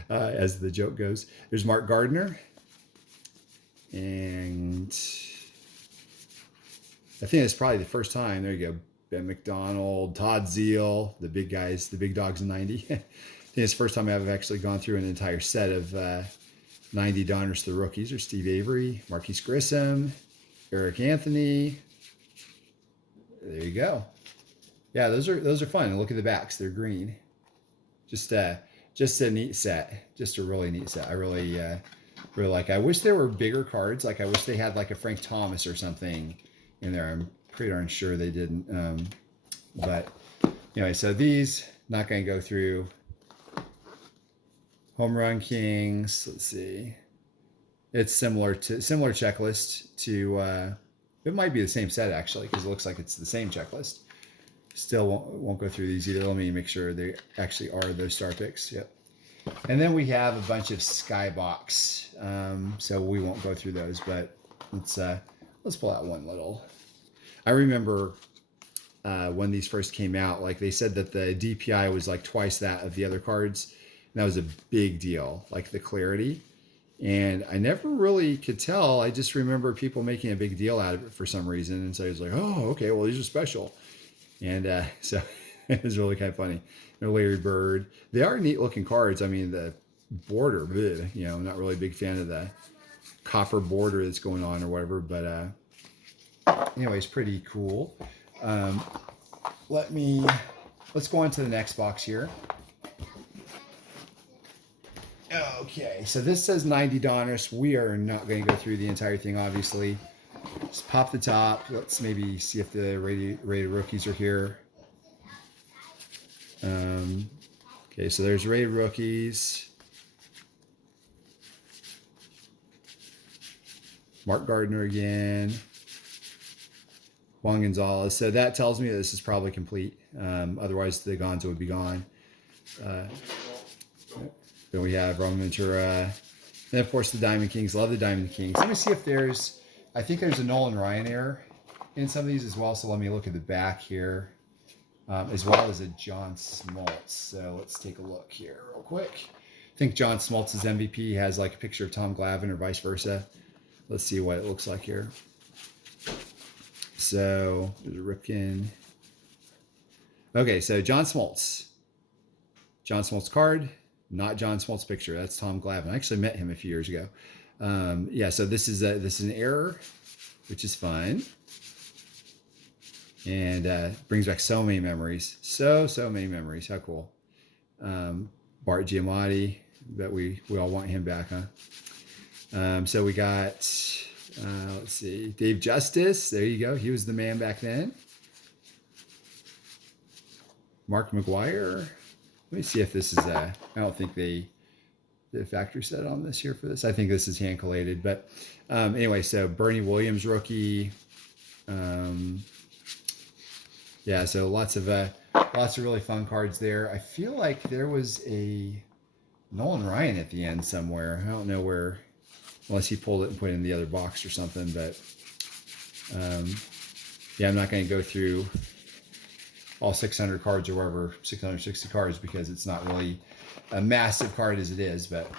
as the joke goes. There's Mark Gardner. And I think it's probably the first time. There you go. Ben McDonald, Todd Zeal, the big guys, the big dogs in 90. I think it's the first time I've actually gone through an entire set of 90 Donruss, the rookies. Or Steve Avery, Marquise Grissom, Eric Anthony. There you go. Yeah, those are fun. And look at the backs; they're green. Just a neat set. Just a really neat set. I really like. I wish there were bigger cards. Like I wish they had like a Frank Thomas or something in there. I'm pretty darn sure they didn't. But anyway, so these not going to go through. Home Run Kings. Let's see. It's similar checklist to. It might be the same set actually because it looks like it's the same checklist. Still won't go through these either. Let me make sure they actually are those star picks. Yep. And then we have a bunch of Skybox. So we won't go through those, but let's pull out one little. I remember when these first came out, like they said that the DPI was like twice that of the other cards. And that was a big deal, like the clarity. And I never really could tell. I just remember people making a big deal out of it for some reason. And so I was like, oh, okay, well, these are special. And so it was really kind of funny. Larry Bird. They are neat looking cards. I mean, the border, you know, I'm not really a big fan of the copper border that's going on or whatever. But anyways, pretty cool. Let's go on to the next box here. Okay, so this says 90 Donruss. We are not going to go through the entire thing, obviously. Just pop the top. Let's maybe see if the rated rookies are here. Okay, so there's rated rookies. Mark Gardner again. Juan Gonzalez. So that tells me that this is probably complete. Otherwise, the Gonzo would be gone. Then we have Roman Ventura. Then, of course, the Diamond Kings. Love the Diamond Kings. Let me see if there's... I think there's a Nolan Ryan error in some of these as well. So let me look at the back here. As well as a John Smoltz. So let's take a look here real quick. I think John Smoltz's MVP has like a picture of Tom Glavine or vice versa. Let's see what it looks like here. So there's a Ripken. Okay, so John Smoltz. John Smoltz card, not John Smoltz picture. That's Tom Glavine. I actually met him a few years ago. Yeah, so this is an error, which is fun. And brings back so many memories. So many memories. How cool. Bart Giamatti. Bet we all want him back, huh? So we got, let's see, Dave Justice. There you go. He was the man back then. Mark McGuire. Let me see if this is I don't think they did a factory set on this here for this. I think this is hand collated. But anyway, so Bernie Williams rookie. Yeah, so lots of really fun cards there. I feel like there was a Nolan Ryan at the end somewhere. I don't know where, unless he pulled it and put it in the other box or something. But yeah, I'm not going to go through all 600 cards or whatever, 660 cards, because it's not really a massive card as it is. But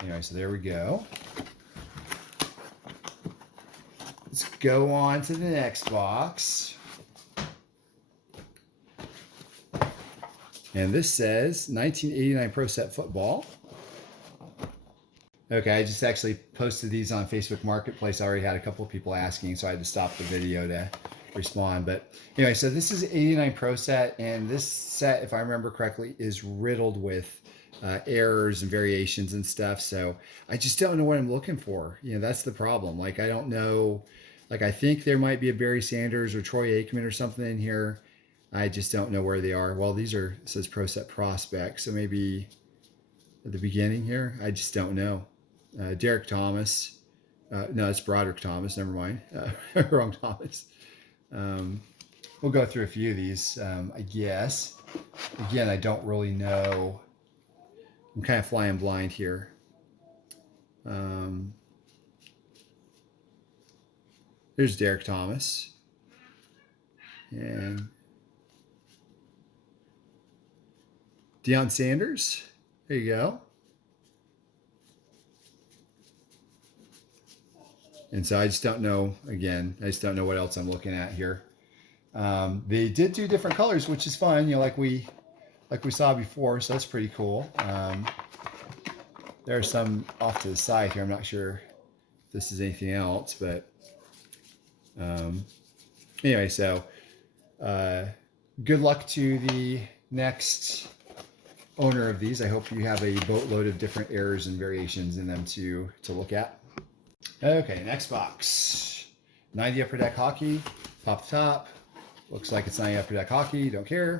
anyway, so there we go. Let's go on to the next box. And this says 1989 Pro Set Football. Okay, I just actually posted these on Facebook Marketplace. I already had a couple of people asking, so I had to stop the video to respond. But anyway, so this is 89 Pro Set, and this set, if I remember correctly, is riddled with errors and variations and stuff. So I just don't know what I'm looking for. You know, that's the problem. Like, I don't know. Like, I think there might be a Barry Sanders or Troy Aikman or something in here. I just don't know where they are. Well, these are, it says Pro Set Prospect, so maybe at the beginning here. I just don't know. Derek Thomas. No, it's Broderick Thomas. Never mind. Wrong Thomas. We'll go through a few of these, I guess. Again, I don't really know. I'm kind of flying blind here. There's Derek Thomas. And Deion Sanders. There you go. And so I just don't know, again, I just don't know what else I'm looking at here. They did do different colors, which is fun, you know, like we saw before, so that's pretty cool. There are some off to the side here. I'm not sure if this is anything else, but anyway, so good luck to the next owner of these. I hope you have a boatload of different errors and variations in them to look at. Okay, next box. 90 Upper Deck Hockey. Pop the top. Looks like it's 90 Upper Deck Hockey. Don't care.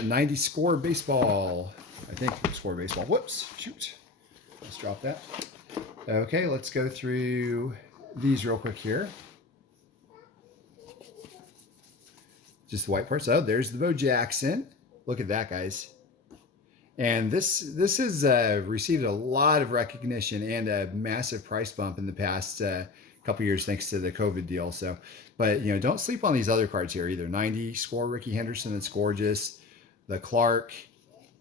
90 Score Baseball. I think Score Baseball. Whoops. Shoot. Let's drop that. Okay, let's go through these real quick here. Just the white parts. Oh, there's the Bo Jackson. Look at that, guys. And this has received a lot of recognition and a massive price bump in the past couple years thanks to the COVID deal. So, but don't sleep on these other cards here either. 90 score Ricky Henderson, that's gorgeous. The Clark,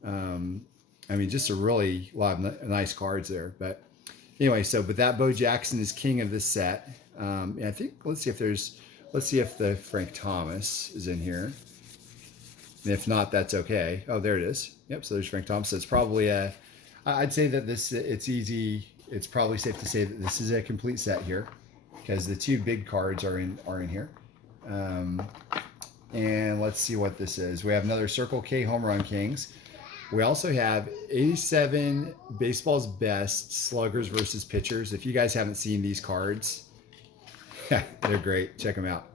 I mean, just a really lot of nice cards there. But anyway, but that Bo Jackson is king of this set. And I think let's see if the Frank Thomas is in here. And if not, that's okay. Oh, there it is. Yep. So there's Frank Thompson. It's probably I'd say that it's easy. It's probably safe to say that this is a complete set here because the two big cards are in here. And let's see what this is. We have another Circle K Home Run Kings. We also have 87 Baseball's Best Sluggers versus Pitchers. If you guys haven't seen these cards, they're great. Check them out.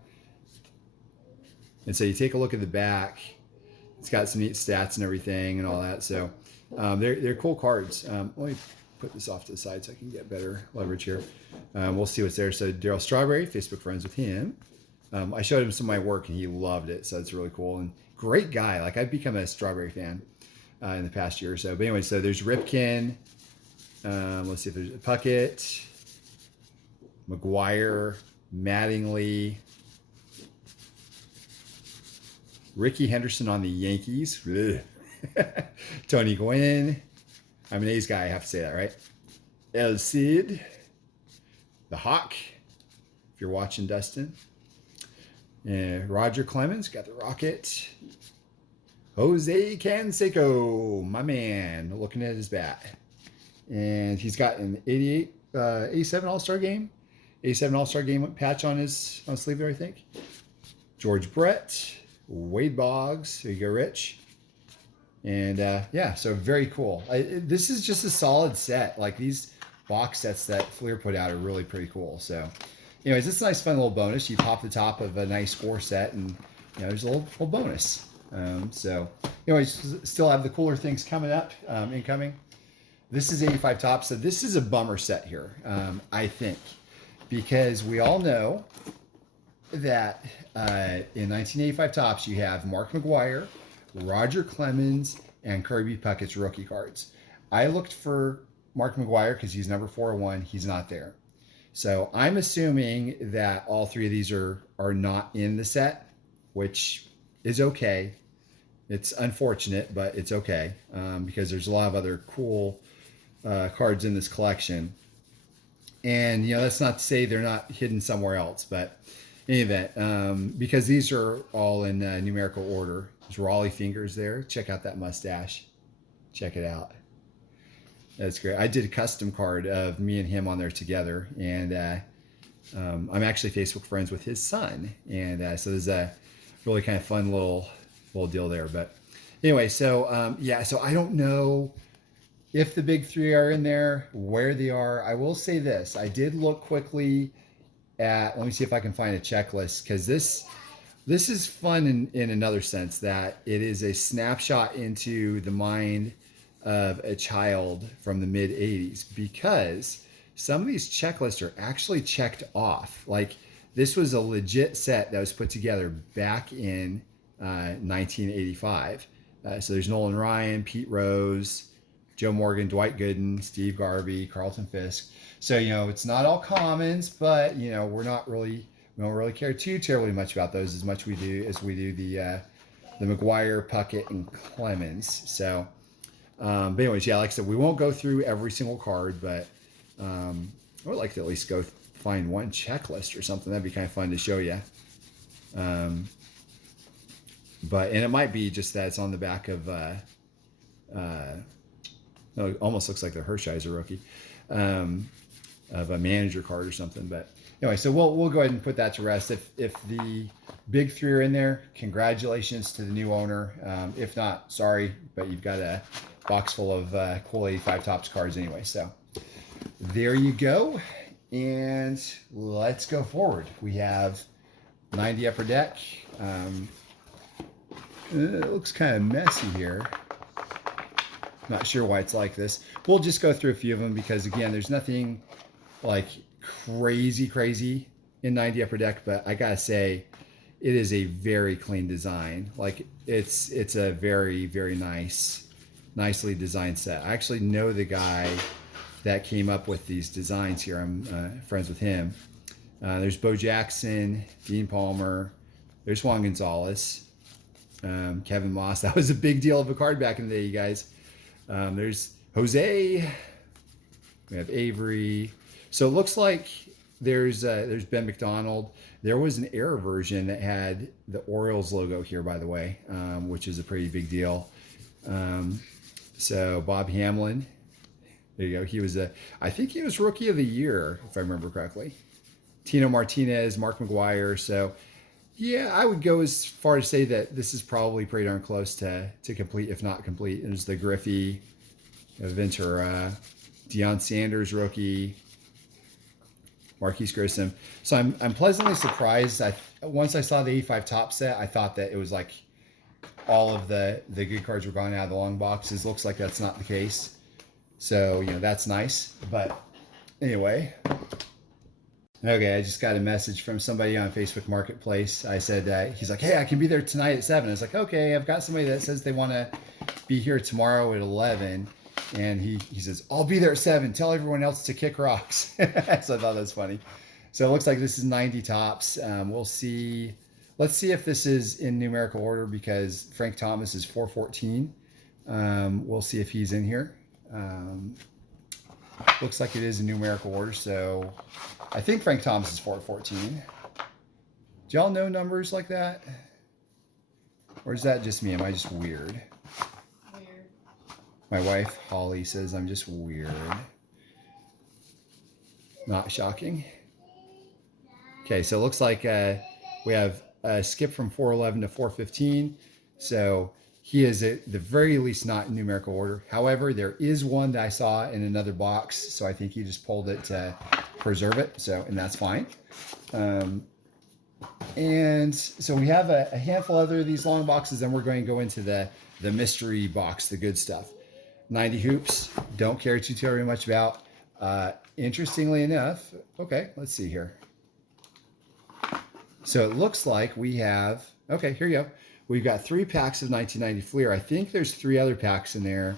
And so you take a look at the back. It's got some neat stats and everything and all that. So they're cool cards. Let me put this off to the side so I can get better leverage here. We'll see what's there. So Darryl Strawberry, Facebook friends with him. I showed him some of my work and he loved it. So it's really cool and great guy. Like I've become a Strawberry fan in the past year or so. But anyway, so there's Ripken. Let's see if there's a Puckett, McGuire, Mattingly, Ricky Henderson on the Yankees. Tony Gwynn. I'm an A's guy, I have to say that, right? El Cid. The Hawk. If you're watching, Dustin. Roger Clemens. Got the Rocket. Jose Canseco. My man. Looking at his bat. And he's got an 88 87 All-Star game. 87 All-Star game patch on his sleeve there, I think. George Brett. Wade Boggs. There you go, Rich. And yeah, so very cool. This is just a solid set. Like these box sets that Fleer put out are really pretty cool. So anyways, it's a nice fun little bonus. You pop the top of a nice score set and there's a little bonus. So anyways, still have the cooler things coming up, incoming. This is 85 Topps. So this is a bummer set here, I think, because we all know that in 1985 Topps, you have Mark McGwire, Roger Clemens, and Kirby Puckett's rookie cards. I looked for Mark McGwire because he's number 401. He's not there. So I'm assuming that all three of these are not in the set, which is okay. It's unfortunate, but it's okay because there's a lot of other cool cards in this collection. And, that's not to say they're not hidden somewhere else, but in any event, because these are all in numerical order. There's Raleigh Fingers there. Check out that mustache. Check it out. That's great. I did a custom card of me and him on there together, and I'm actually Facebook friends with his son, and so there's a really kind of fun little deal there. But anyway, so yeah, so I don't know if the big three are in there, where they are. I will say this: I did look quickly at. Let me see if I can find a checklist because this is fun in another sense that it is a snapshot into the mind of a child from the mid 80s because some of these checklists are actually checked off. Like this was a legit set that was put together back in 1985. So there's Nolan Ryan, Pete Rose, Joe Morgan, Dwight Gooden, Steve Garvey, Carlton Fisk. So, it's not all commons, but, we don't really care too terribly much about those as much as we do the McGwire, Puckett, and Clemens. So, but anyways, yeah, like I said, we won't go through every single card, but I would like to at least go find one checklist or something. That'd be kind of fun to show you. And it might be just that it's on the back of, it almost looks like the Hershiser rookie, of a manager card or something. But anyway, so we'll go ahead and put that to rest. If the big three are in there, congratulations to the new owner. If not, sorry, but you've got a box full of cool 85 Topps cards anyway. So there you go. And let's go forward. We have 90 Upper Deck. It looks kind of messy here. Not sure why it's like this. We'll just go through a few of them because, again, there's nothing like crazy in 90 Upper Deck, but I gotta say, it is a very clean design. Like it's a very nicely designed set. I actually know the guy that came up with these designs here. I'm friends with him. There's Bo Jackson, Dean Palmer. There's Juan Gonzalez, Kevin Moss. That was a big deal of a card back in the day, you guys. There's Jose. We have Avery. So it looks like there's Ben McDonald. There was an Air version that had the Orioles logo here, by the way, which is a pretty big deal. So Bob Hamlin. There you go. He was I think he was Rookie of the Year, if I remember correctly. Tino Martinez, Mark McGwire. So yeah, I would go as far as say that this is probably pretty darn close to complete, if not complete. There's the Griffey, Ventura, Deion Sanders rookie, Marquise Grissom. So I'm pleasantly surprised. Once I saw the 85 top set, I thought that it was like all of the good cards were gone out of the long boxes. Looks like that's not the case. So, that's nice. But anyway, okay, I just got a message from somebody on Facebook Marketplace. I said, he's like, hey, I can be there tonight at 7. I was like, okay, I've got somebody that says they want to be here tomorrow at 11. And he says, I'll be there at 7. Tell everyone else to kick rocks. So I thought that was funny. So it looks like this is 90 tops. We'll see. Let's see if this is in numerical order because Frank Thomas is 414. We'll see if he's in here. Looks like it is in numerical order. So I think Frank Thomas is 414. Do y'all know numbers like that? Or is that just me? Am I just weird? My wife, Holly, says I'm just weird. Not shocking. Okay, so it looks like we have a skip from 411 to 415. So he is at the very least not in numerical order. However, there is one that I saw in another box. So I think he just pulled it to preserve it. And that's fine. And so we have a handful of these long boxes. And we're going to go into the mystery box, the good stuff. 90 hoops, don't care too terribly much about. Interestingly enough, okay, let's see here. So it looks like we have, okay, here you go. We've got 3 packs of 1990 Fleer. I think there's 3 other packs in there.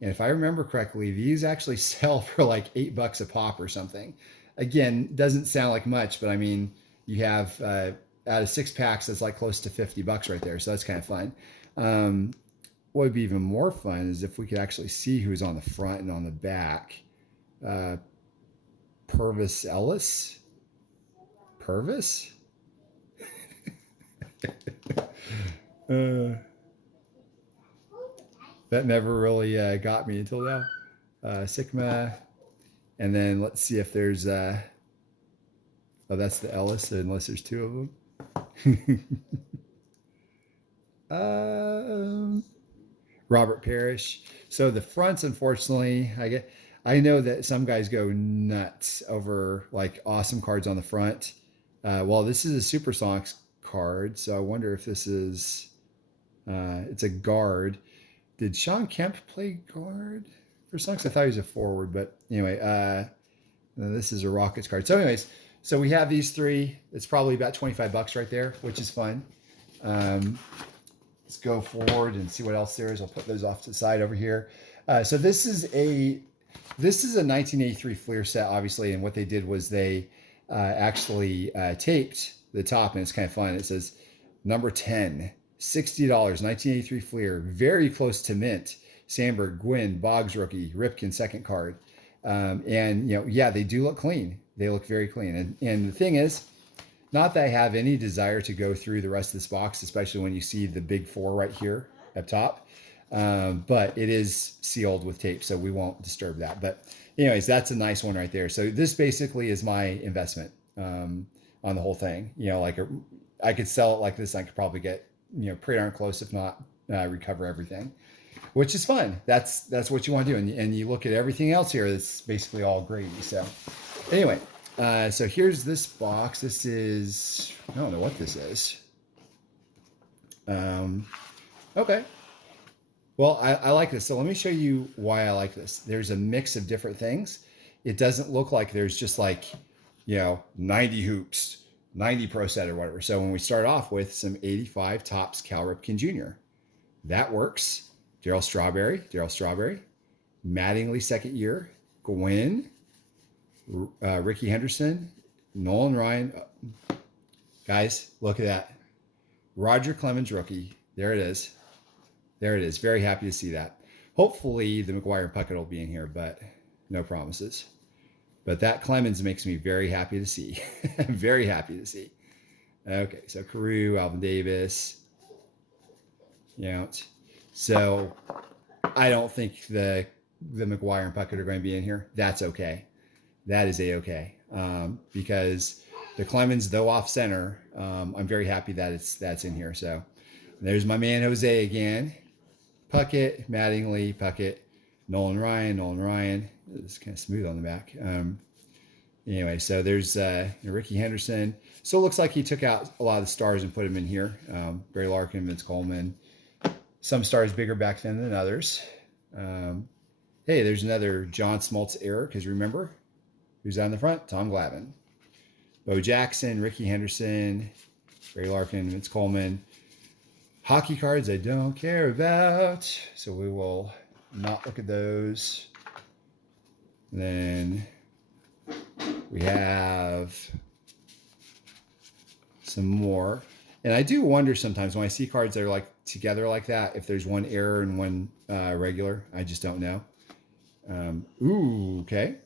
And if I remember correctly, these actually sell for like $8 a pop or something. Again, doesn't sound like much, but I mean, you have out of 6 packs, that's like close to $50 right there. So that's kind of fun. What would be even more fun is if we could actually see who's on the front and on the back. Purvis Ellis? Purvis? That never really got me until now. Sigma. And then let's see if there's... oh, that's the Ellis, unless there's 2 of them. Robert Parrish. So the fronts, unfortunately, I know that some guys go nuts over like awesome cards on the front. Well, this is a Super Sonics card, so I wonder if this is it's a guard. Did Sean Kemp play guard for Sonics? I thought he was a forward, but anyway, this is a Rockets card. So anyways, so we have these 3. It's probably about $25 right there, which is fun. Let's go forward and see what else there is. I'll put those off to the side over here. So this is a 1983 Fleer set, obviously, and what they did was they actually taped the top, and it's kind of fun. It says number 10, $60, 1983 Fleer, very close to mint. Sandberg, Gwynn, Boggs rookie, Ripken second card, and yeah, they do look clean. They look very clean, and the thing is, not that I have any desire to go through the rest of this box, especially when you see the big 4 right here up top. But it is sealed with tape, so we won't disturb that. But anyways, that's a nice one right there. So this basically is my investment on the whole thing. I could sell it like this. I could probably get pretty darn close, if not recover everything, which is fun. That's what you want to do. And you look at everything else here, it's basically all gravy. So anyway. So here's this box. This is, I don't know what this is. Okay. Well, I like this. So let me show you why I like this. There's a mix of different things. it doesn't look like there's just like, 90 hoops, 90 pro set or whatever. So when we start off with some 85 Topps Cal Ripken Jr., that works. Darryl Strawberry, Mattingly second year, Gwynn, Ricky Henderson, Nolan Ryan. Guys, look at that. Roger Clemens rookie. There it is. Very happy to see that. Hopefully the McGuire and Puckett will be in here, but no promises. But that Clemens makes me very happy to see. Very happy to see. Okay, so Carew, Alvin Davis. So I don't think the McGuire and Puckett are going to be in here. That's okay. That is a-okay. Because the Clemens, though off center, I'm very happy that that's in here. So there's my man Jose again. Puckett, Mattingly, Puckett, Nolan Ryan. It's kind of smooth on the back. Anyway, so there's Ricky Henderson. So it looks like he took out a lot of the stars and put them in here. Barry Larkin, Vince Coleman. Some stars bigger back then than others. Hey, there's another John Smoltz error, because remember, who's on the front? Tom Glavine. Bo Jackson, Ricky Henderson, Barry Larkin, Vince Coleman. Hockey cards I don't care about, so we will not look at those. And then we have some more. And I do wonder sometimes when I see cards that are like together like that, if there's one error and one regular. I just don't know. Okay.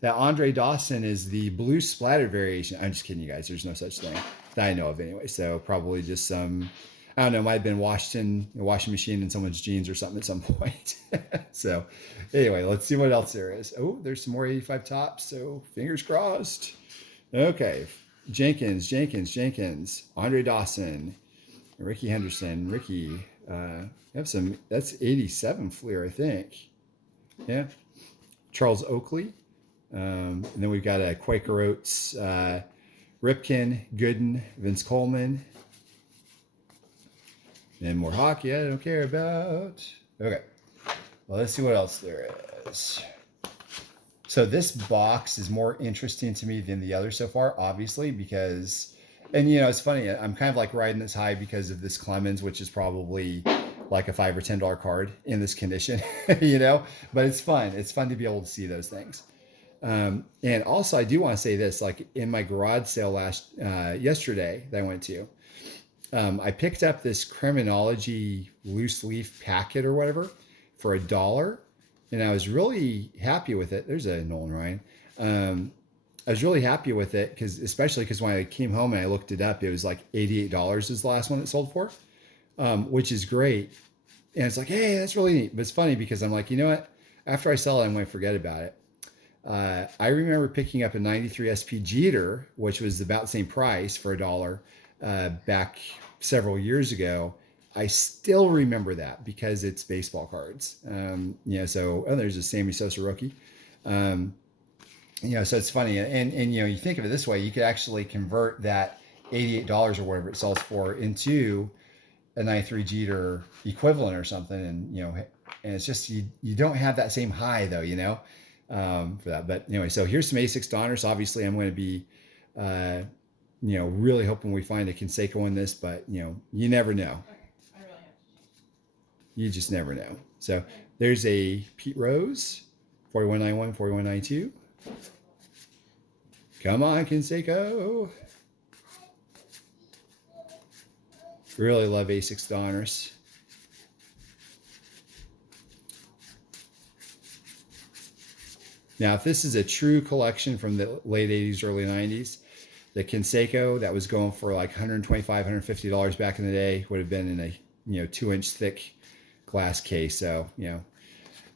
That Andre Dawson is the blue splattered variation. I'm just kidding, you guys. There's no such thing that I know of anyway. So probably just some, I don't know, might have been washed in a washing machine in someone's jeans or something at some point. So anyway, let's see what else there is. Oh, there's some more 85 Topps. So fingers crossed. Okay. Jenkins, Andre Dawson, Ricky Henderson, have some, that's 87 Fleer, I think. Yeah. Charles Oakley. And then we've got a Quaker Oats, Ripken, Gooden, Vince Coleman. And more hockey I don't care about. Okay. Well, let's see what else there is. So this box is more interesting to me than the other so far, obviously, because, and it's funny, I'm kind of like riding this high because of this Clemens, which is probably like a $5 or $10 card in this condition, but it's fun. It's fun to be able to see those things. And also I do want to say this, like in my garage sale yesterday that I went to, I picked up this Criminology loose leaf packet or whatever for $1. And I was really happy with it. There's a Nolan Ryan. I was really happy with it especially because when I came home and I looked it up, it was like $88 is the last one it sold for, which is great. And it's like, hey, that's really neat. But it's funny because I'm like, you know what? After I sell it, I'm going to forget about it. I remember picking up a 93 SP Jeter, which was about the same price for $1 back several years ago. I still remember that because it's baseball cards. So there's a Sammy Sosa rookie. So it's funny. And you think of it this way, you could actually convert that $88 or whatever it sells for into a 93 Jeter equivalent or something. And it's just, you don't have that same high though, for that. But anyway, so here's some A6 Donners. Obviously I'm going to be, really hoping we find a Canseco in this, but you never know. You just never know. So there's a Pete Rose, 4191, 4192. Come on, Canseco. Really love A6 Donners. Now, if this is a true collection from the late 80s, early 90s, the Canseco that was going for like $125, $150 back in the day would have been in a 2-inch thick glass case. So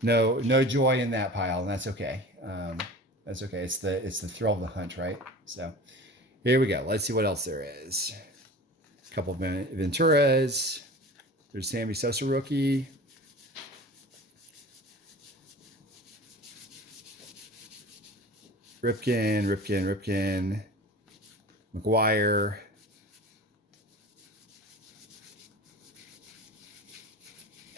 no joy in that pile, and that's okay. That's okay. It's the thrill of the hunt, right? So here we go. Let's see what else there is. A couple of Venturas. There's Sammy Sosa rookie. Ripken. McGuire.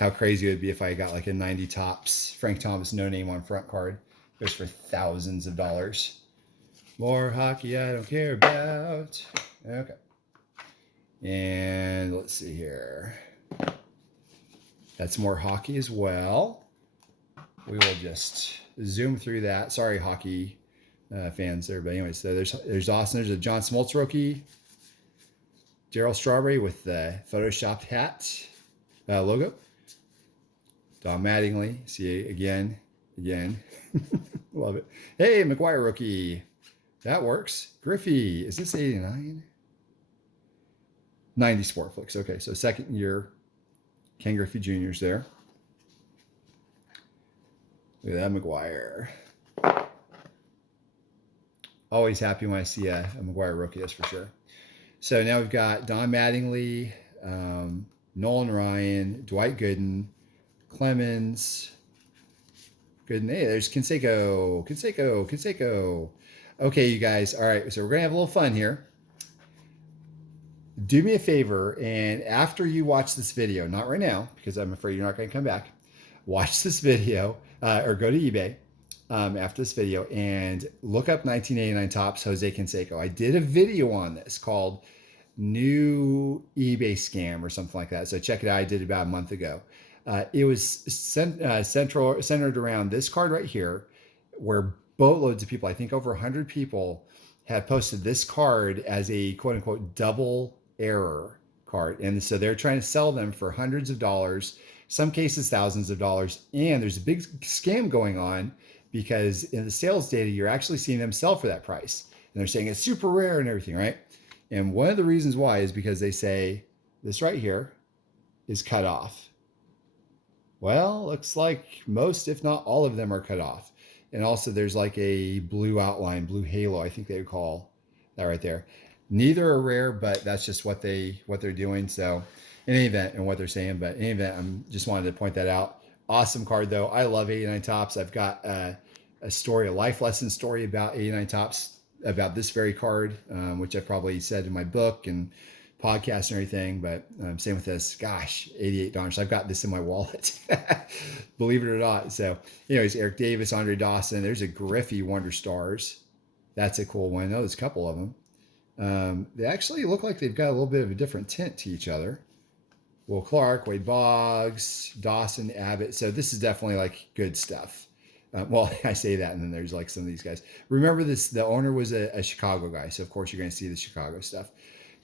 How crazy it would be if I got like a 90 Topps Frank Thomas no name on front card. Goes for thousands of dollars. More hockey I don't care about. Okay. And let's see here. That's more hockey as well. We will just zoom through that. Sorry, hockey fans there. But anyway, so there's Austin. There's a John Smoltz rookie. Darryl Strawberry with the Photoshopped hat logo. Don Mattingly. See again. Love it. Hey, McGuire rookie. That works. Griffey. Is this 89? 90 Sportflix. Okay, so second year Ken Griffey Jr.'s there. Look at that McGuire. Always happy when I see a McGuire rookie, that's for sure. So now we've got Don Mattingly, Nolan Ryan, Dwight Gooden, Clemens. Gooden. Hey, there's Canseco. Okay, you guys. All right, so we're going to have a little fun here. Do me a favor, and after you watch this video, not right now, because I'm afraid you're not going to come back, watch this video or go to eBay after this video and look up 1989 Topps Jose Canseco. I did a video on this called New eBay Scam or something like that. So check it out. I did it about a month ago. It was centered around this card right here, where boatloads of people, I think over 100 people, have posted this card as a quote unquote double error card. And so they're trying to sell them for hundreds of dollars, some cases thousands of dollars. And there's a big scam going on because in the sales data, you're actually seeing them sell for that price. And they're saying it's super rare and everything, right? And one of the reasons why is because they say this right here is cut off. Well, looks like most, if not all of them, are cut off. And also there's like a blue outline, blue halo, I think they would call that right there. Neither are rare, but that's just what they're doing. So in any event, and what they're saying, but in any event, I'm just wanted to point that out. Awesome card though. I love 89 Topps. I've got a story, a life lesson story about 89 Topps, about this very card, which I probably said in my book and podcast and everything, but same with this. Gosh, $88. I've got this in my wallet, believe it or not. So anyways, Eric Davis, Andre Dawson. There's a Griffey Wonder Stars. That's a cool one. I know there's a couple of them. They actually look like they've got a little bit of a different tint to each other. Will Clark, Wade Boggs, Dawson, Abbott. So this is definitely like good stuff. Well, I say that, and then there's like some of these guys. Remember this, the owner was a Chicago guy. So of course you're going to see the Chicago stuff.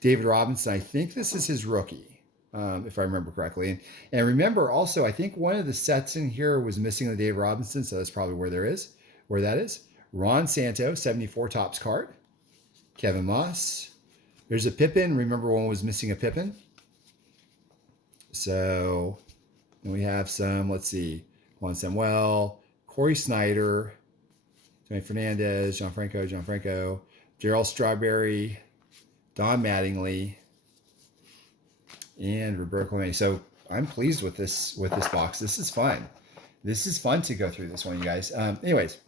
David Robinson, I think this is his rookie, if I remember correctly. And remember also, I think one of the sets in here was missing the David Robinson. So that's probably where that is. Ron Santo, 74 Topps card. Kevin Moss. There's a Pippin. Remember one was missing a Pippin. So then we have some, let's see, Juan Samuel, Corey Snyder, Tony Fernandez, John Franco, Darryl Strawberry, Don Mattingly, and Roberto Clemente. So I'm pleased with this box. This is fun. This is fun to go through this one, you guys. Anyways,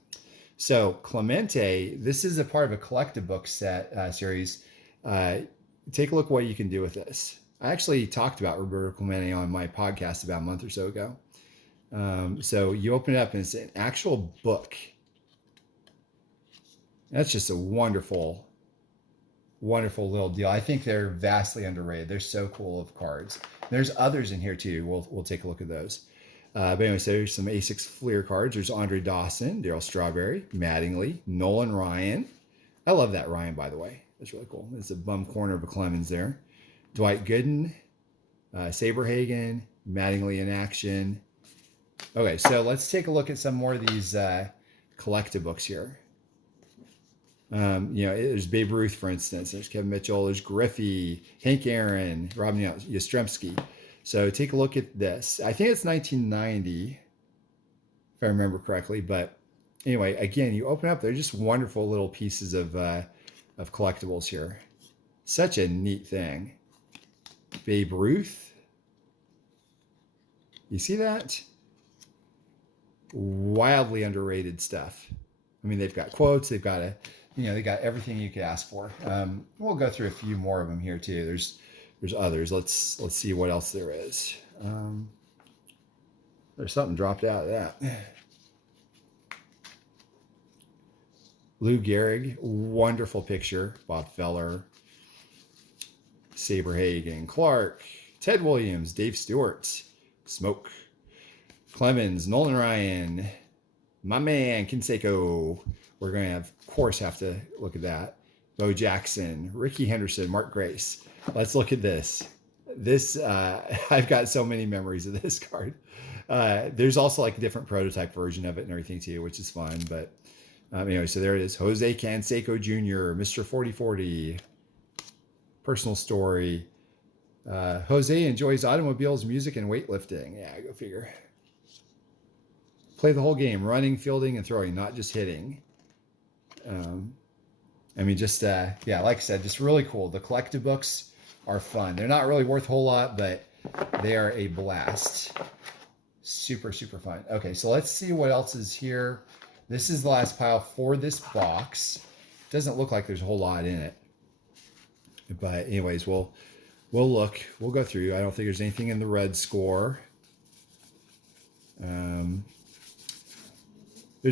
so Clemente, this is a part of a collective book set series. Take a look what you can do with this. I actually talked about Roberto Clemente on my podcast about a month or so ago. So you open it up and it's an actual book. That's just a wonderful little deal. I think they're vastly underrated. They're so cool of cards. There's others in here too. We'll take a look at those. But anyway, so there's some A6 Fleer cards. There's Andre Dawson, Darryl Strawberry, Mattingly, Nolan Ryan. I love that Ryan, by the way. That's really cool. It's a bum corner of a Clemens there. Dwight Gooden, Saberhagen, Mattingly in action. Okay, so let's take a look at some more of these collective books here. There's Babe Ruth, for instance. There's Kevin Mitchell. There's Griffey, Hank Aaron, Robin Yastrzemski. So take a look at this. I think it's 1990, if I remember correctly. But anyway, again, you open up, they're just wonderful little pieces of collectibles here. Such a neat thing. Babe Ruth. You see that? Wildly underrated stuff. I mean, they've got quotes. They've got they got everything you could ask for. We'll go through a few more of them here too. There's others. Let's see what else there is. There's something dropped out of that. Lou Gehrig, wonderful picture. Bob Feller, Saberhagen, Clark, Ted Williams, Dave Stewart, Smoke, Clemens, Nolan Ryan, my man, Canseco. We're going to, of course, have to look at that. Bo Jackson, Ricky Henderson, Mark Grace. Let's look at this. This, I've got so many memories of this card. There's also like a different prototype version of it and everything too, which is fun. But anyway, so there it is. Jose Canseco Jr., Mr. 4040. Personal story. Jose enjoys automobiles, music, and weightlifting. Yeah, go figure. Play the whole game, running, fielding, and throwing, not just hitting. I mean, just, yeah, like I said, just really cool. The collective books are fun. They're not really worth a whole lot, but they are a blast. Super, super fun. Okay, so let's see what else is here. This is the last pile for this box. Doesn't look like there's a whole lot in it. But anyways, we'll look. We'll go through. I don't think there's anything in the red score. There's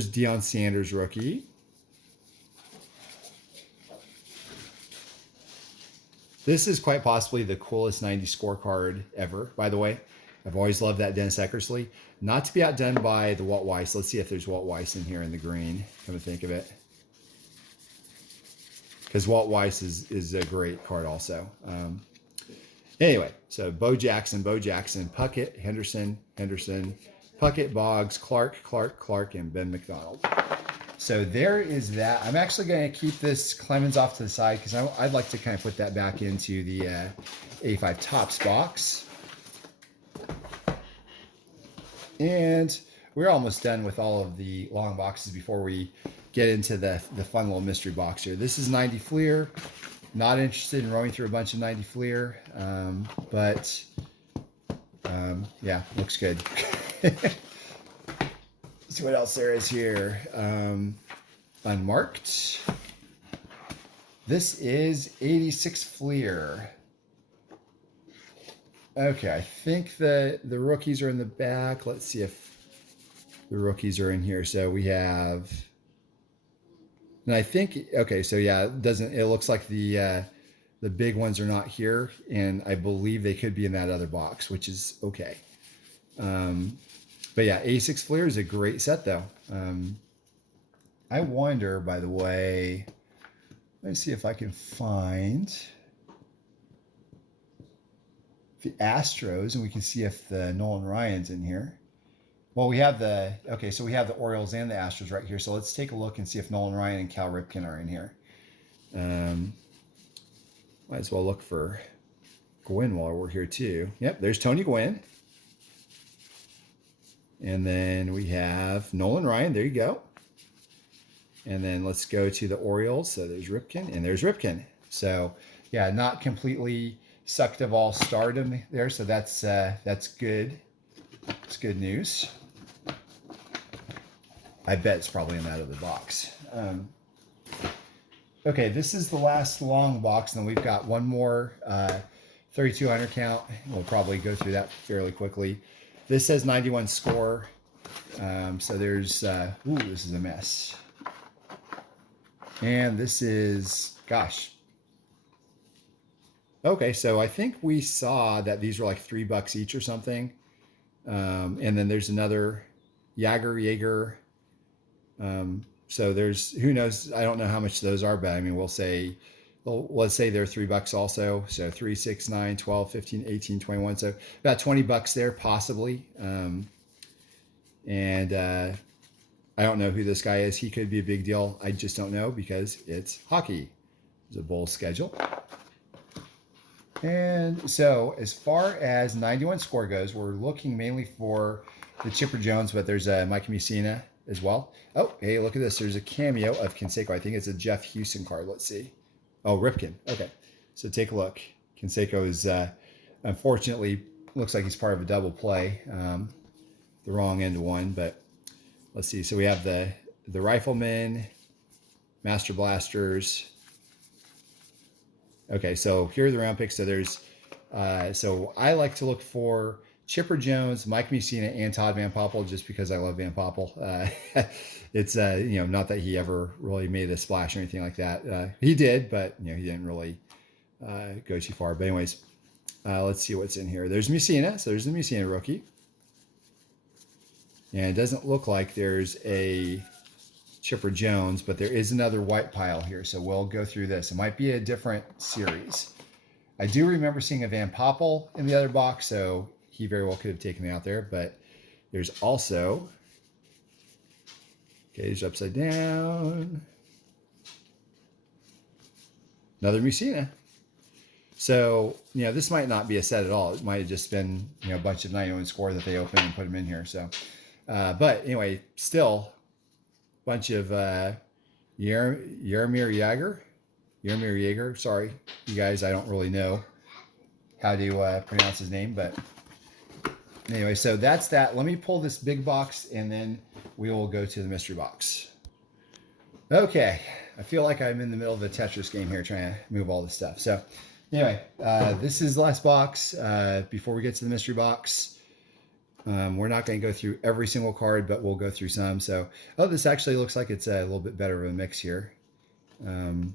Deion Sanders rookie. This is quite possibly the coolest 90 scorecard ever, by the way. I've always loved that Dennis Eckersley. Not to be outdone by the Walt Weiss. Let's see if there's Walt Weiss in here in the green. Come to think of it. Because Walt Weiss is a great card also. Anyway, so Bo Jackson, Puckett, Henderson, Puckett, Boggs, Clark, and Ben McDonald. So there is that. I'm actually going to keep this Clemens off to the side because I'd like to kind of put that back into the 85 Topps box. And we're almost done with all of the long boxes before we get into the fun little mystery box here. This is 90 Fleer. Not interested in rolling through a bunch of 90 Fleer, but yeah, looks good. Let's see what else there is here. Unmarked. This is 86 Fleer. Okay, I think the rookies are in the back. Let's see if the rookies are in here. So we have, and I think, okay, so yeah, it looks like the big ones are not here, and I believe they could be in that other box, which is okay. But yeah, 86 Fleer is a great set though. I wonder, by the way, let's see if I can find the Astros, and we can see if the Nolan Ryan's in here. Well, we have so we have the Orioles and the Astros right here. So let's take a look and see if Nolan Ryan and Cal Ripken are in here. Might as well look for Gwynn while we're here too. Yep, there's Tony Gwynn. And then we have Nolan Ryan. There you go. And then let's go to the Orioles. So there's Ripken, and there's Ripken. So yeah, not completely sucked of all stardom there. So that's good. It's good news. I bet it's probably in that other box. Okay, this is the last long box, and then we've got one more 3200 count. We'll probably go through that fairly quickly. This says 91 score. So there's, this is a mess. And this is, gosh. Okay, so I think we saw that these were like $3 each or something. And then there's another Jaeger. So there's, who knows, I don't know how much those are, but I mean, let's say they're $3 also. So 3, 6, 9, 12, 15, 18, 21. So about $20 there, possibly. I don't know who this guy is. He could be a big deal. I just don't know because it's hockey. There's a bowl schedule. And so as far as 91 score goes, we're looking mainly for the Chipper Jones, but there's a Mike Mussina as well. Oh, hey, look at this. There's a cameo of Canseco. I think it's a Jeff Houston card. Let's see. Oh, Ripken. Okay. So take a look. Canseco is, unfortunately, looks like he's part of a double play. The wrong end of one, but let's see. So we have the Riflemen, Master Blasters. Okay, so here are the round picks. So there's, so I like to look for Chipper Jones, Mike Mussina, and Todd Van Poppel, just because I love Van Poppel. It's not that he ever really made a splash or anything like that. He did, but he didn't really go too far. But anyways, let's see what's in here. There's Mussina, so there's the Mussina rookie, and it doesn't look like there's a Chipper Jones, but there is another white pile here, so we'll go through this. It might be a different series. I do remember seeing a Van Poppel in the other box, so he very well could have taken me out there, but there's also, Cage upside down, another Mussina. So, this might not be a set at all. It might have just been, a bunch of 91 score that they opened and put them in here. So, but anyway, still a bunch of Jaromir Jagr. Sorry, you guys, I don't really know how to pronounce his name, but anyway, so that's that. Let me pull this big box and then we will go to the mystery box. Okay, I feel like I'm in the middle of a Tetris game here trying to move all this stuff. So anyway, this is the last box. Before we get to the mystery box, we're not going to go through every single card, but we'll go through some. So, this actually looks like it's a little bit better of a mix here. And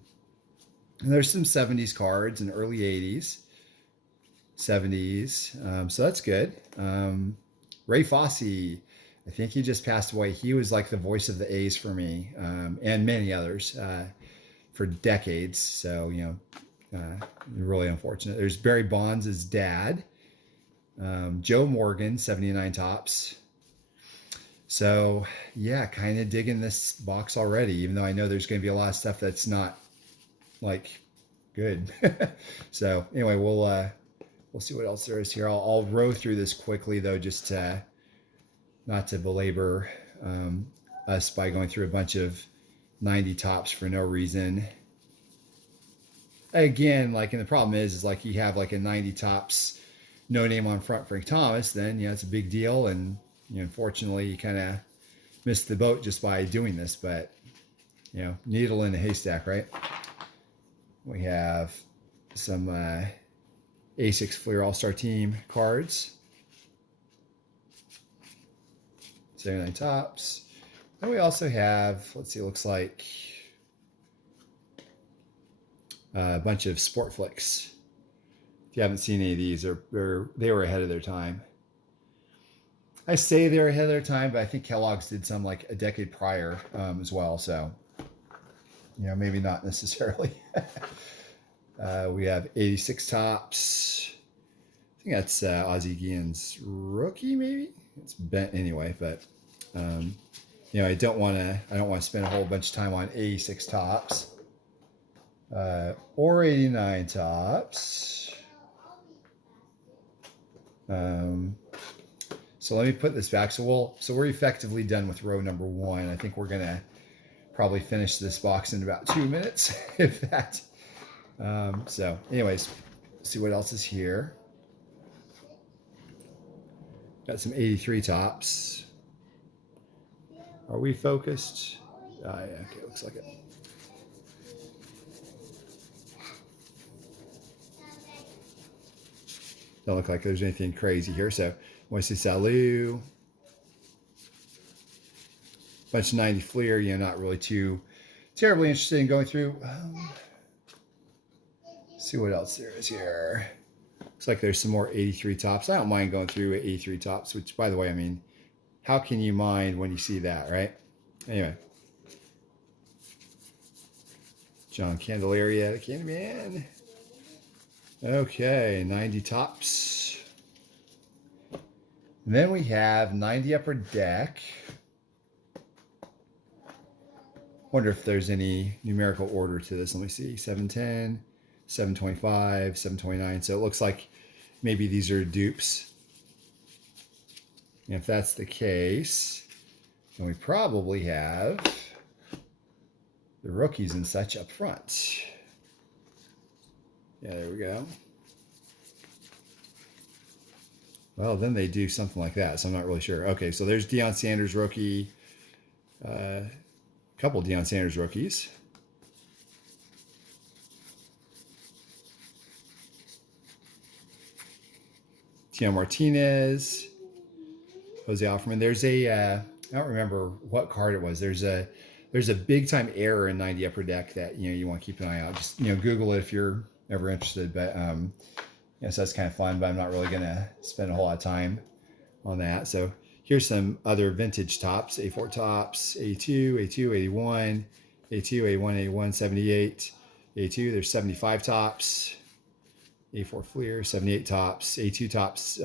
there's some 70s cards and early 80s. 70s. So that's good. Ray Fosse, I think he just passed away. He was like the voice of the A's for me, and many others for decades. So, really unfortunate. There's Barry Bonds' dad. Joe Morgan, 79 tops. So, yeah, kind of digging this box already, even though I know there's going to be a lot of stuff that's not like good. So anyway, we'll see what else there is here. I'll row through this quickly though, just not to belabor us by going through a bunch of 90 tops for no reason. Again, and the problem is like you have like a 90 tops, no name on front, Frank Thomas, then it's a big deal. And unfortunately you kind of missed the boat just by doing this, but needle in a haystack, right? We have some A6 Fleer All-Star Team cards. 79 tops. And we also have, let's see, it looks like a bunch of Sport Flicks. If you haven't seen any of these, they were ahead of their time. I say they're ahead of their time, but I think Kellogg's did some like a decade prior as well. So, maybe not necessarily. We have 86 tops. I think that's Ozzie Guillen's rookie, maybe. It's bent anyway, but I don't want to spend a whole bunch of time on 86 tops or 89 tops. So let me put this back. So we're effectively done with row number 1. I think we're gonna probably finish this box in about 2 minutes, if that. So anyways, see what else is here. Got some 83 tops. Are we focused? Yeah, okay, looks like it. Don't look like there's anything crazy here. So Moises Alou, bunch of 90 Fleer, not really too terribly interested in going through. See what else there is here. Looks like there's some more 83 tops. I don't mind going through 83 tops, which, by the way, I mean, how can you mind when you see that, right? Anyway. John Candelaria, the Candyman. Okay, 90 tops. And then we have 90 upper deck. Wonder if there's any numerical order to this. Let me see. 710, 725, 729. So it looks like maybe these are dupes. And if that's the case, then we probably have the rookies and such up front. Yeah, there we go. Well, then they do something like that, so I'm not really sure. Okay, so there's Deion Sanders rookie. Couple Deion Sanders rookies. Tino Martinez, Jose Offerman. There's a I don't remember what card it was. There's a big time error in 90 upper deck that you want to keep an eye out. Just Google it if you're ever interested. But so that's kind of fun. But I'm not really gonna spend a whole lot of time on that. So here's some other vintage tops: A4 tops, A2, A2, 81, A2, A1, A1, 78, A2. There's 75 tops. A4 Fleer, 78 tops, A2 tops,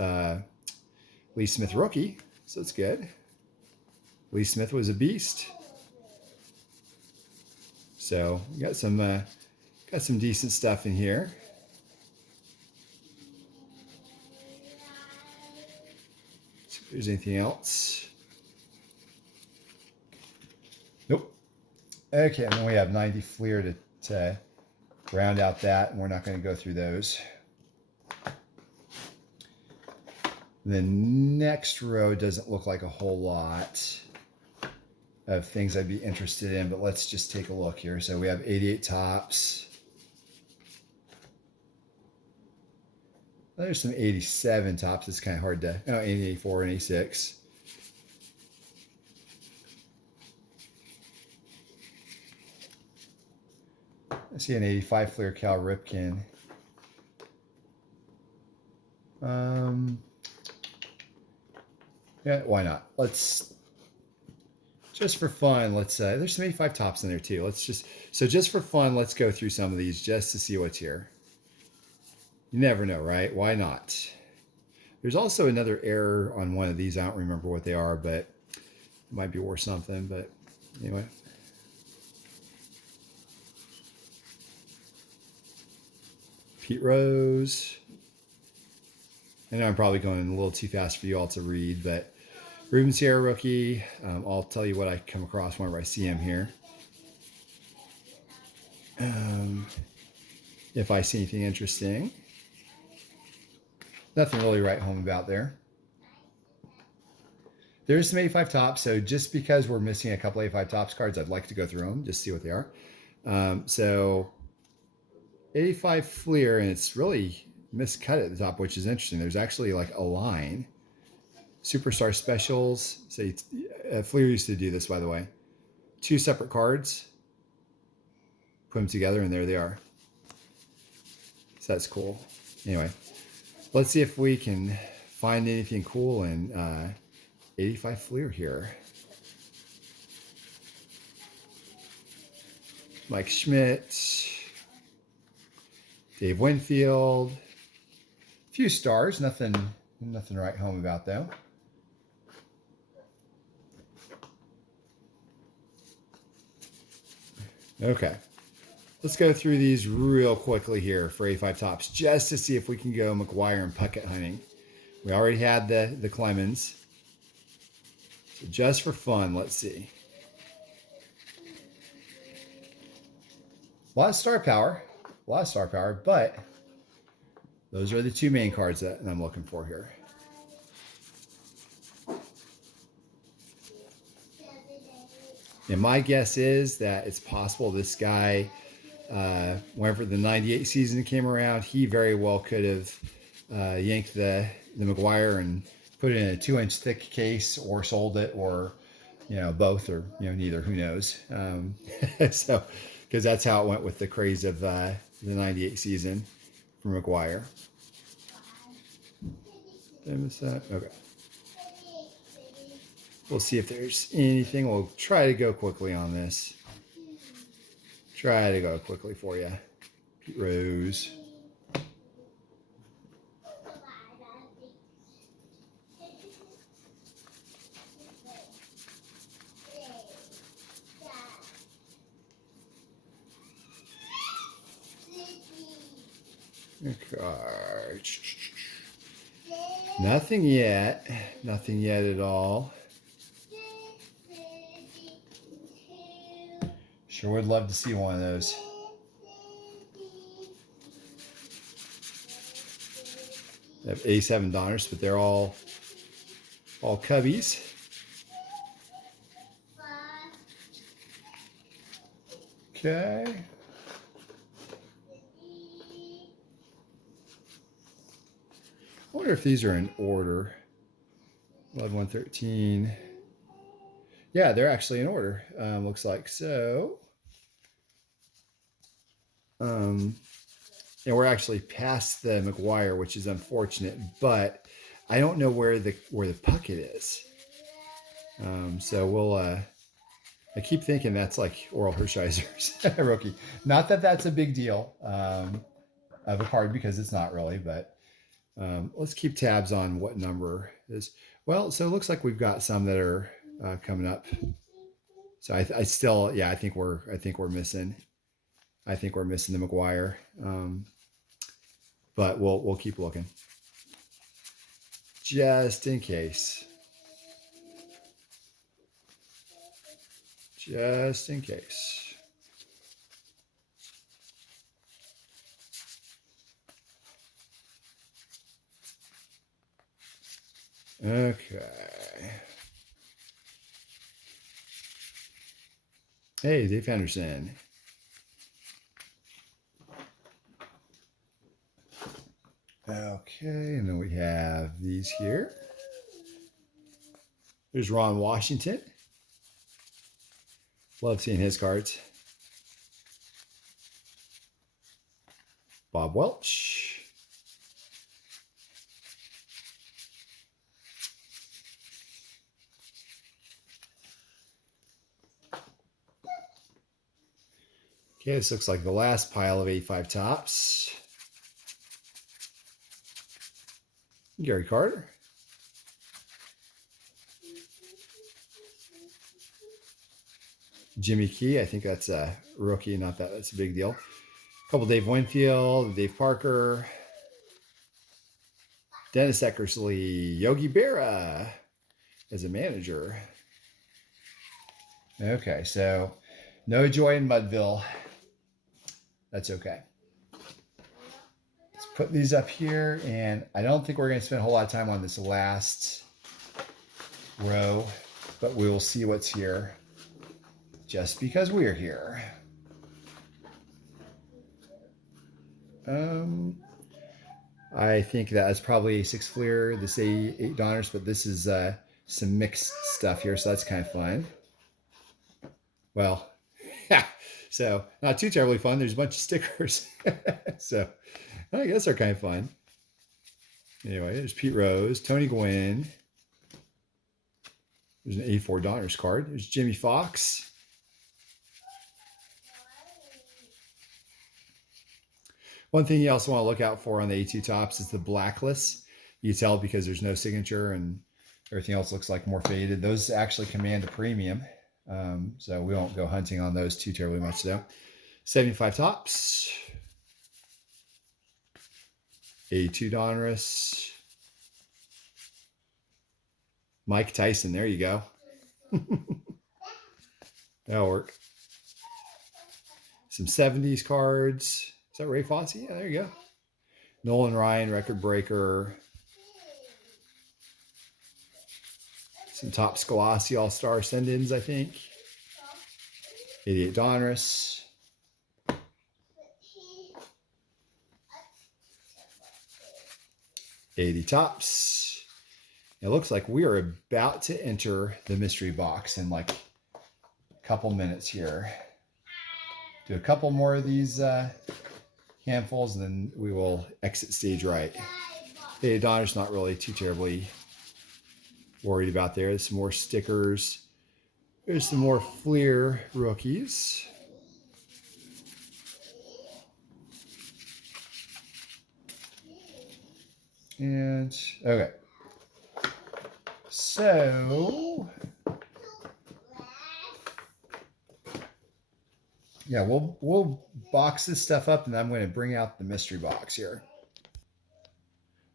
Lee Smith rookie, so that's good. Lee Smith was a beast. So we got some decent stuff in here. See if there's anything else. Nope. Okay, and then we have 90 Fleer to round out that, and we're not going to go through those. The next row doesn't look like a whole lot of things I'd be interested in, but let's just take a look here. So we have 88 tops. There's some 87 tops. It's kind of hard to, 84 and 86. I see an 85 Fleer Cal Ripken. Yeah, why not? Let's, just for fun, let's, there's some 85 tops in there too. Just for fun, let's go through some of these just to see what's here. You never know, right? Why not? There's also another error on one of these. I don't remember what they are, but it might be worth something, but anyway. Pete Rose. I know I'm probably going a little too fast for you all to read, but Ruben Sierra rookie. I'll tell you what I come across whenever I see him here. If I see anything interesting. Nothing really write home about there. There's some 85 tops, so just because we're missing a couple 85 tops cards, I'd like to go through them, just see what they are. So 85 Fleer, and it's really miscut at the top, which is interesting. There's actually like a line. Superstar specials. Say Fleer used to do this, by the way. 2 separate cards. Put them together, and there they are. So that's cool. Anyway, let's see if we can find anything cool in 85 Fleer here. Mike Schmidt. Dave Winfield. A few stars, nothing to write home about though. Okay, let's go through these real quickly here for 85 tops, just to see if we can go McGuire and Puckett hunting. We already had the Clemens, so just for fun, let's see. A lot of star power, but those are the 2 main cards that I'm looking for here. And my guess is that it's possible this guy, whenever the 98 season came around, he very well could have yanked the McGuire and put it in a 2-inch thick case, or sold it, or both, or neither. Who knows? So, because that's how it went with the craze of the 98 season for McGuire. Did I miss that? Okay. We'll see if there's anything. We'll try to go quickly on this. Try to go quickly for you. Pete Rose. Okay. Nothing yet. Nothing yet at all. Sure would love to see one of those. They have 87 Donners, but they're all Cubbies. Okay. I wonder if these are in order. Blood 113. Yeah, they're actually in order. Looks like so. And we're actually past the McGuire, which is unfortunate, but I don't know where the Puckett is. So we'll. I keep thinking that's like Oral Hershiser's rookie. Not that that's a big deal of a card, because it's not really, but let's keep tabs on what number is. Well, so it looks like we've got some that are coming up. So I still, yeah, I think we're missing. I think we're missing the McGuire, but we'll keep looking just in case. Just in case. Okay. Hey, Dave Henderson. Okay, and then we have these here. There's Ron Washington. Love seeing his cards. Bob Welch. Okay, this looks like the last pile of 85 tops. Gary Carter. Jimmy Key, I think that's a rookie, not that that's a big deal. A couple Dave Winfield, Dave Parker, Dennis Eckersley, Yogi Berra as a manager. Okay, so no joy in Mudville. That's okay. Let's put these up here, and I don't think we're going to spend a whole lot of time on this last row, but we will see what's here just because we're here. I think that's probably a 6 Fleer, this 8 Donners, but this is some mixed stuff here, so that's kind of fun. Well, so not too terribly fun. There's a bunch of stickers. So I guess they're kind of fun. Anyway, there's Pete Rose, Tony Gwynn. There's an 84 Donners card. There's Jimmy Fox. One thing you also want to look out for on the A2 tops is the blacklist. You tell because there's no signature and everything else looks like more faded. Those actually command a premium. So we won't go hunting on those too terribly much though. 75 tops. A2 Donruss. Mike Tyson, there you go. That'll work. Some 70s cards. Is that Ray Fosse? Yeah, there you go. Nolan Ryan, record breaker. Some top Scholassi All-Star send-ins, I think. 88 Donruss. $80 tops. It looks like we are about to enter the mystery box in like a couple minutes here. Do a couple more of these handfuls, and then we will exit stage right. $80 Donruss, not really too terribly worried about there. There's some more stickers. There's some more Fleer rookies. And okay. So yeah, we'll box this stuff up, and I'm going to bring out the mystery box here.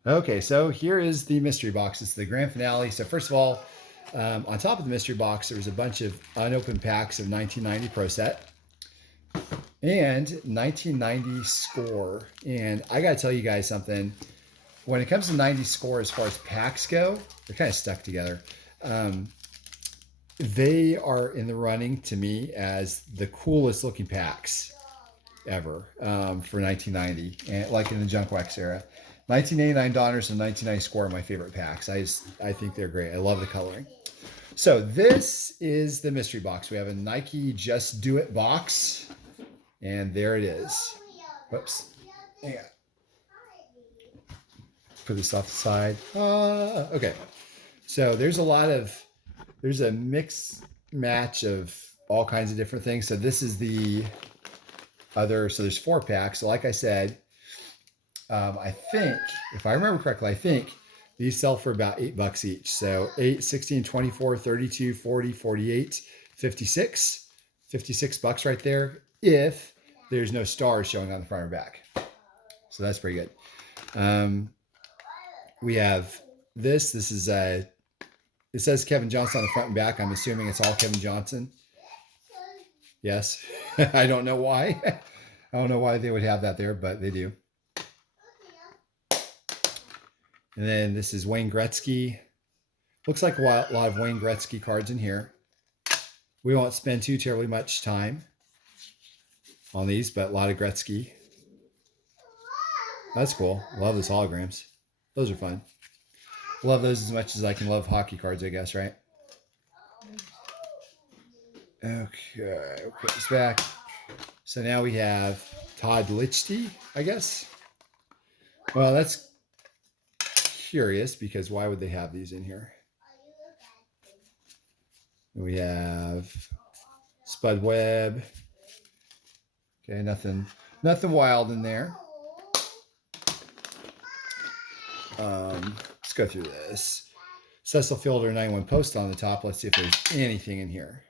Okay, so here is the mystery box. It's the grand finale. So first of all, on top of the mystery box, there's a bunch of unopened packs of 1990 Pro Set and 1990 Score. And I got to tell you guys something. When it comes to 90 Score, as far as packs go, they're kind of stuck together. They are in the running to me as the coolest looking packs ever for 1990, and like in the Junk Wax era. 1989 Donners and 1990 Score are my favorite packs. I think they're great. I love the coloring. So this is the mystery box. We have a Nike Just Do It box, and there it is. Whoops. Yeah. Put this off the side. Okay. So there's a mix match of all kinds of different things. So this is the other, so there's 4 packs. So like I said, I think, if I remember correctly, I think these sell for about $8 each. So 8, 16, 24, 32, 40, 48, 56, $56 right there. If there's no stars showing on the front or back. So that's pretty good. We have this is it says Kevin Johnson on the front and back. I'm assuming it's all Kevin Johnson. Yes. I don't know why. I don't know why they would have that there, but they do. And then this is Wayne Gretzky. Looks like a lot of Wayne Gretzky cards in here. We won't spend too terribly much time on these, but a lot of Gretzky. That's cool. Love those holograms. Those are fun. Love those as much as I can love hockey cards, I guess, right? Okay, we'll put this back. So now we have Todd Lichty, I guess. Well, that's curious because why would they have these in here? We have Spud Webb. Okay, nothing wild in there. Let's go through this. Cecil Fielder 91 Post on the top. Let's see if there's anything in here.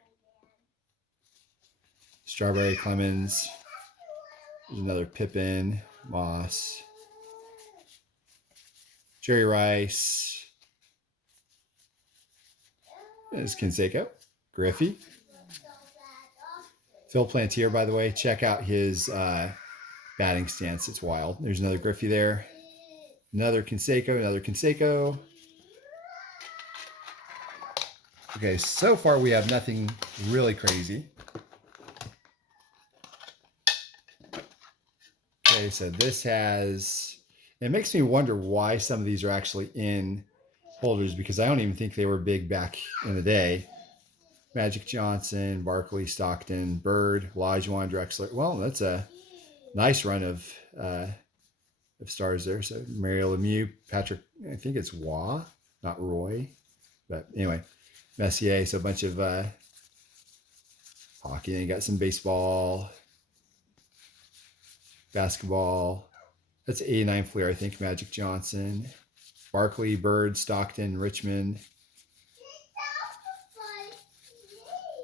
Strawberry Clemens. There's another Pippin, Moss, Jerry Rice. There's Canseco, Griffey. Phil Plantier, by the way, check out his batting stance. It's wild. There's another Griffey there. Another Canseco. Okay, so far we have nothing really crazy. Okay, so this has, it makes me wonder why some of these are actually in holders because I don't even think they were big back in the day. Magic Johnson, Barkley, Stockton, Bird, Olajuwon, Drexler. Well, that's a nice run of stars there. So Mario Lemieux, Patrick, I think it's Waugh, not Roy. But anyway, Messier. So a bunch of hockey. And you got some baseball, basketball. That's 89 Fleer, I think. Magic Johnson, Barkley, Bird, Stockton, Richmond.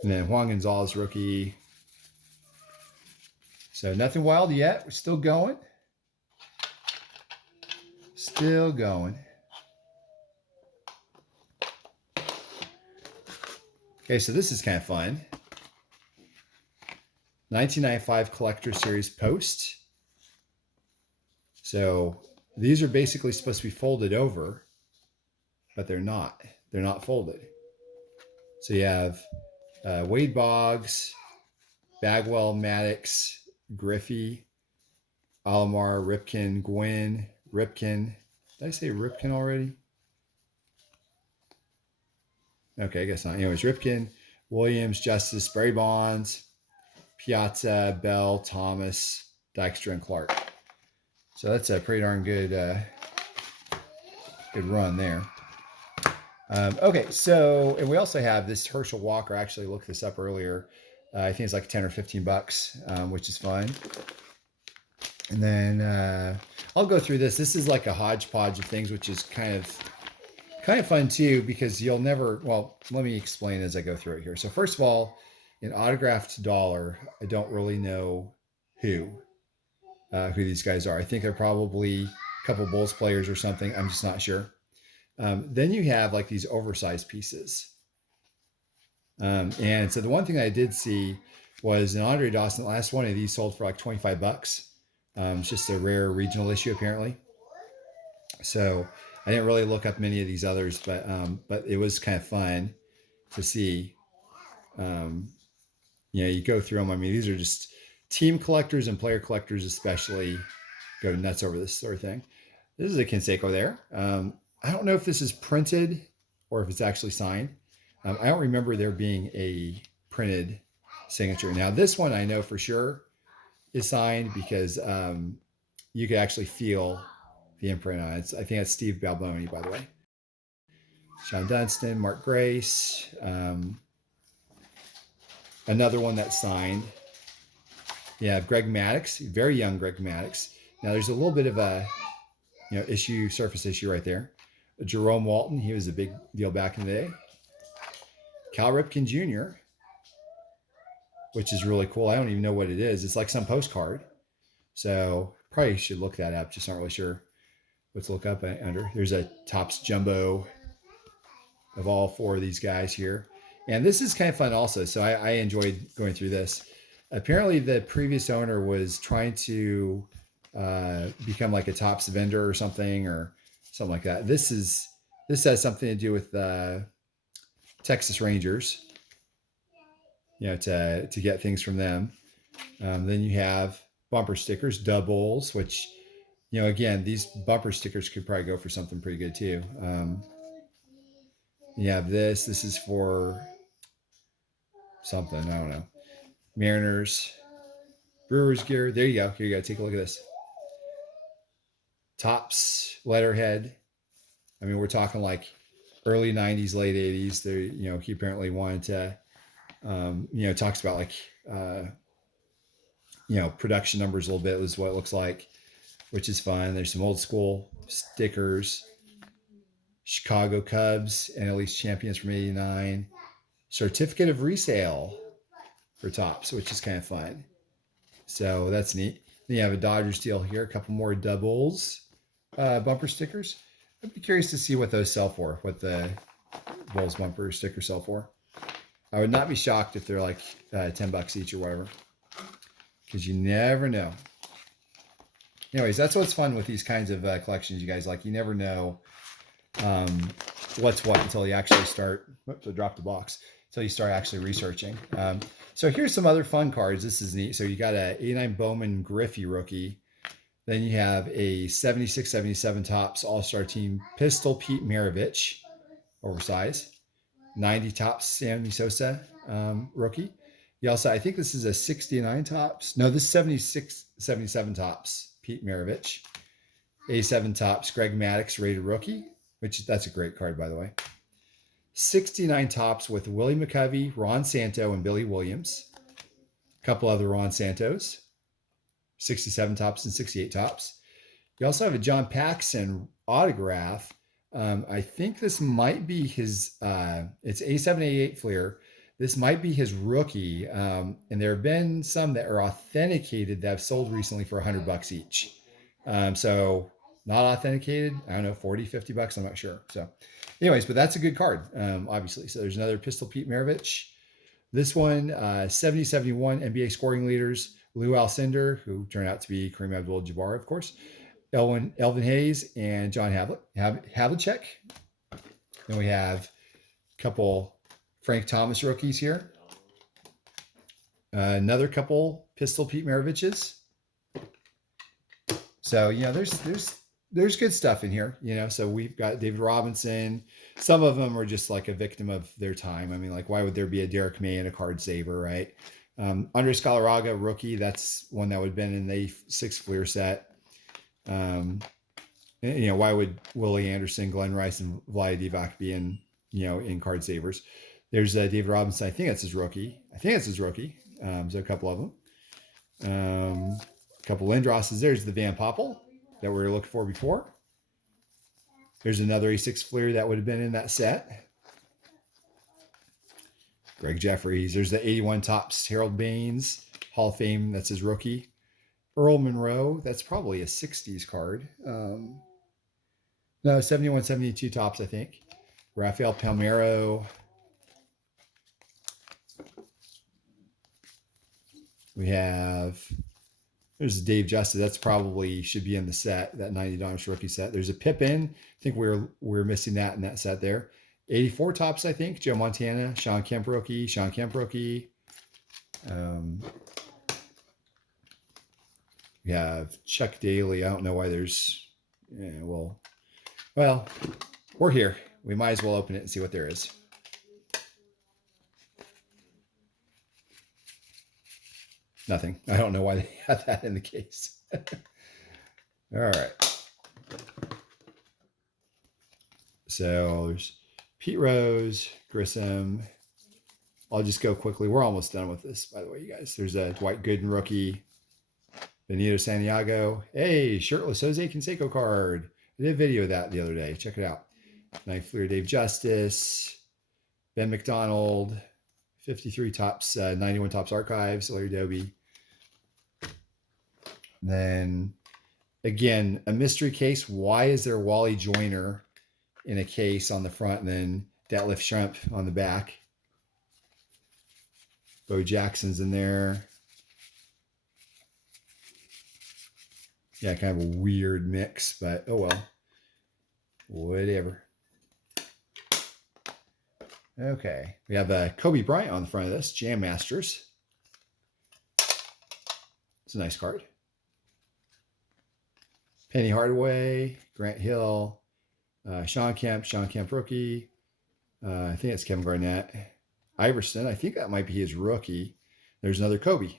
And then Juan Gonzalez, rookie. So nothing wild yet. We're still going. Still going. Okay, so this is kind of fun. 1995 Collector Series Post. So these are basically supposed to be folded over, but they're not. They're not folded. So you have Wade Boggs, Bagwell, Maddox, Griffey, Alomar, Ripken, Gwynn, Ripken. Did I say Ripken already? Okay, I guess not. Anyways, Ripken, Williams, Justice, Barry Bonds, Piazza, Bell, Thomas, Dykstra, and Clark. So that's a pretty darn good run there. Okay, so, and we also have this Herschel Walker. I actually looked this up earlier. I think it's like 10 or 15 bucks, which is fun. And then I'll go through this. This is like a hodgepodge of things, which is kind of fun too, because you'll never, well, let me explain as I go through it here. So first of all, an autographed dollar, I don't really know who these guys are. I think they're probably a couple Bulls players or something. I'm just not sure. Then you have like these oversized pieces. And so the one thing I did see was an Andre Dawson. The last one of these sold for like 25 bucks. It's just a rare regional issue apparently. So I didn't really look up many of these others, but it was kind of fun to see. You go through them. I mean, these are just team collectors and player collectors especially go nuts over this sort of thing. This is a Canseco there. I don't know if this is printed or if it's actually signed. I don't remember there being a printed signature. Now, this one I know for sure is signed because you could actually feel the imprint on it. I think that's Steve Balboni, by the way. Sean Dunston, Mark Grace. Another one that's signed. Yeah, Greg Maddux, very young Greg Maddux. Now, there's a little bit of a surface issue right there. Jerome Walton, he was a big deal back in the day. Cal Ripken Jr., which is really cool. I don't even know what it is. It's like some postcard. So probably should look that up. Just not really sure what to look up under. There's a Topps Jumbo of all four of these guys here. And this is kind of fun also. So I enjoyed going through this. Apparently the previous owner was trying to become like a Topps vendor or something like that. This has something to do with Texas Rangers, to get things from them. Then you have bumper stickers, doubles, which, again, these bumper stickers could probably go for something pretty good too. You have this is for something, I don't know. Mariners, Brewers gear. There you go. Here you go. Take a look at this. Topps letterhead. I mean, we're talking like early 90s, late 80s. There, he apparently wanted to, talks about like, production numbers a little bit is what it looks like, which is fun. There's some old school stickers. Chicago Cubs and at least champions from '89. Certificate of resale for Topps, which is kind of fun. So that's neat. Then you have a Dodgers deal here, a couple more doubles, bumper stickers. I'd be curious to see what those sell for, what the Bulls bumper stickers sell for. I would not be shocked if they're like $10 each or whatever, because you never know. Anyways, that's what's fun with these kinds of collections, you guys. Like, you never know what's what until you actually start. Whoops, I dropped the box. Until you start actually researching. So here's some other fun cards. This is neat. So you got a 89 Bowman Griffey rookie. Then you have a 76-77 Topps All-Star Team Pistol Pete Maravich, oversized. 90 Topps Sammy Sosa rookie. You also, I think this is a 69 Topps. No, this is 76-77 Topps Pete Maravich. 87 Topps Greg Maddux rated rookie, which that's a great card, by the way. 69 Topps with Willie McCovey, Ron Santo, and Billy Williams. A couple other Ron Santos. 67 Topps and 68 Topps. You also have a John Paxson autograph. I think this might be his, it's A788 Fleer. This might be his rookie. And there have been some that are authenticated that have sold recently for $100 each. So not authenticated, I don't know, $40-50, I'm not sure. So anyways, but that's a good card, obviously. So there's another Pistol Pete Maravich. This one, 70-71 NBA scoring leaders, Lou Alcindor, who turned out to be Kareem Abdul-Jabbar, of course, Elvin Hayes, and John Havlicek. Then we have a couple Frank Thomas rookies here. Another couple Pistol Pete Maraviches. So, there's good stuff in here, so we've got David Robinson. Some of them are just like a victim of their time. I mean, like, why would there be a Derek May and a card saver, right? Andres Galarraga rookie, that's one that would have been in the 6 Fleer set. Why would Willie Anderson, Glenn Rice, and Vlade Divac be in, in card savers? There's David Robinson. I think that's his rookie. So a couple of them. A couple Lindrosses. There's the Van Poppel that we were looking for before. There's another A6 Fleer that would have been in that set. Greg Jeffries. There's the 81 Topps Harold Baines, Hall of Fame. That's his rookie. Earl Monroe. That's probably a 60s card. No, 71-72 Topps, I think. Rafael Palmeiro. We have... There's Dave Justice. That's probably should be in the set, that 90 Donruss rookie set. There's a Pippin. I think we're missing that in that set there. 84 Topps, I think. Joe Montana, Sean Kemp rookie. We have Chuck Daly. I don't know why there's Yeah, well, we're here. We might as well open it and see what there is. Nothing. I don't know why they have that in the case. All right. So there's Pete Rose, Grissom. I'll just go quickly. We're almost done with this, by the way, you guys. There's a Dwight Gooden rookie. Benito Santiago. Hey, shirtless Jose Canseco card. I did a video of that the other day. Check it out. Knife Fleer Dave Justice. Ben McDonald. 53 Tops, 91 Tops Archives. Larry Doby. Then, again, a mystery case. Why is there Wally Joyner in a case on the front and then Detlef Schrempf on the back? Bo Jackson's in there. Yeah, kind of a weird mix, but oh well. Whatever. Okay. We have Kobe Bryant on the front of this. Jam Masters. It's a nice card. Penny Hardaway, Grant Hill, Sean Kemp rookie. I think it's Kevin Garnett. Iverson, I think that might be his rookie. There's another Kobe.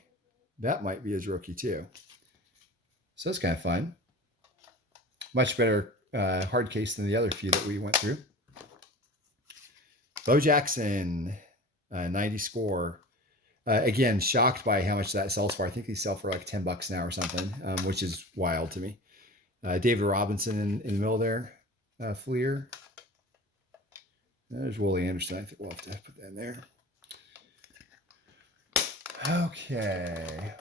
That might be his rookie too. So that's kind of fun. Much better hard case than the other few that we went through. Bo Jackson, 90 score. Again, shocked by how much that sells for. I think these sell for like $10 now or something, which is wild to me. David Robinson in the middle there. Fleer. There's Willie Anderson. I think we'll have to put that in there. Okay.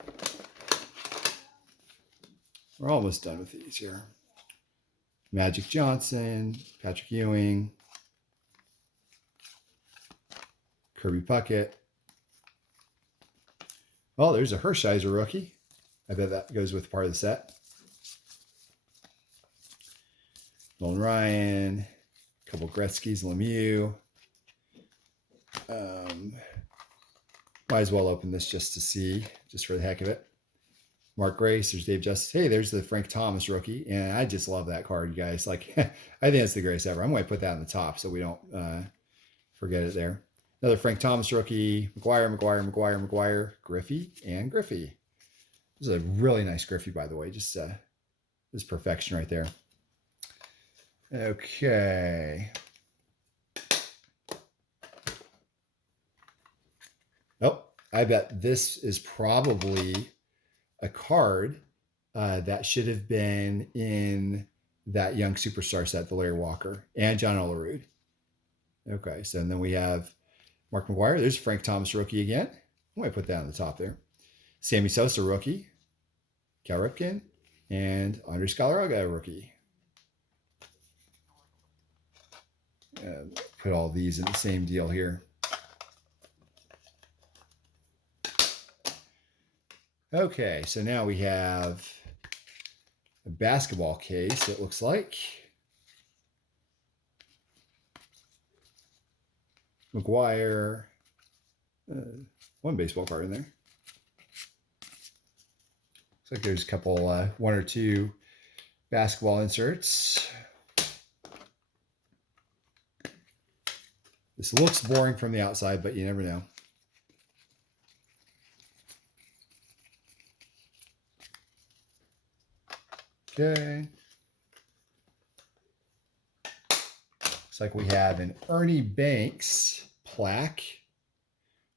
We're almost done with these here. Magic Johnson, Patrick Ewing, Kirby Puckett. Oh, there's a Hershiser rookie. I bet that goes with part of the set. Nolan Ryan, a couple Gretzky's, Lemieux. Might as well open this just to see, just for the heck of it. Mark Grace, there's Dave Justice. Hey, there's the Frank Thomas rookie. And I just love that card, you guys. Like, I think it's the greatest ever. I'm going to put that on the top so we don't forget it there. Another Frank Thomas rookie. McGuire, Griffey, and Griffey. This is a really nice Griffey, by the way. Just this perfection right there. Okay. Oh, I bet this is probably a card that should have been in that Young Superstar set, the Larry Walker and John Olerud. Okay, so then we have Mark McGuire. There's Frank Thomas rookie again. I'm going to put that on the top there. Sammy Sosa rookie. Cal Ripken. And Andres Galarraga rookie. Put all these in the same deal here. Okay, so now we have a basketball case, it looks like. McGuire. One baseball card in there. Looks like there's a couple, one or two basketball inserts. This looks boring from the outside, but you never know. Okay. Looks like we have an Ernie Banks plaque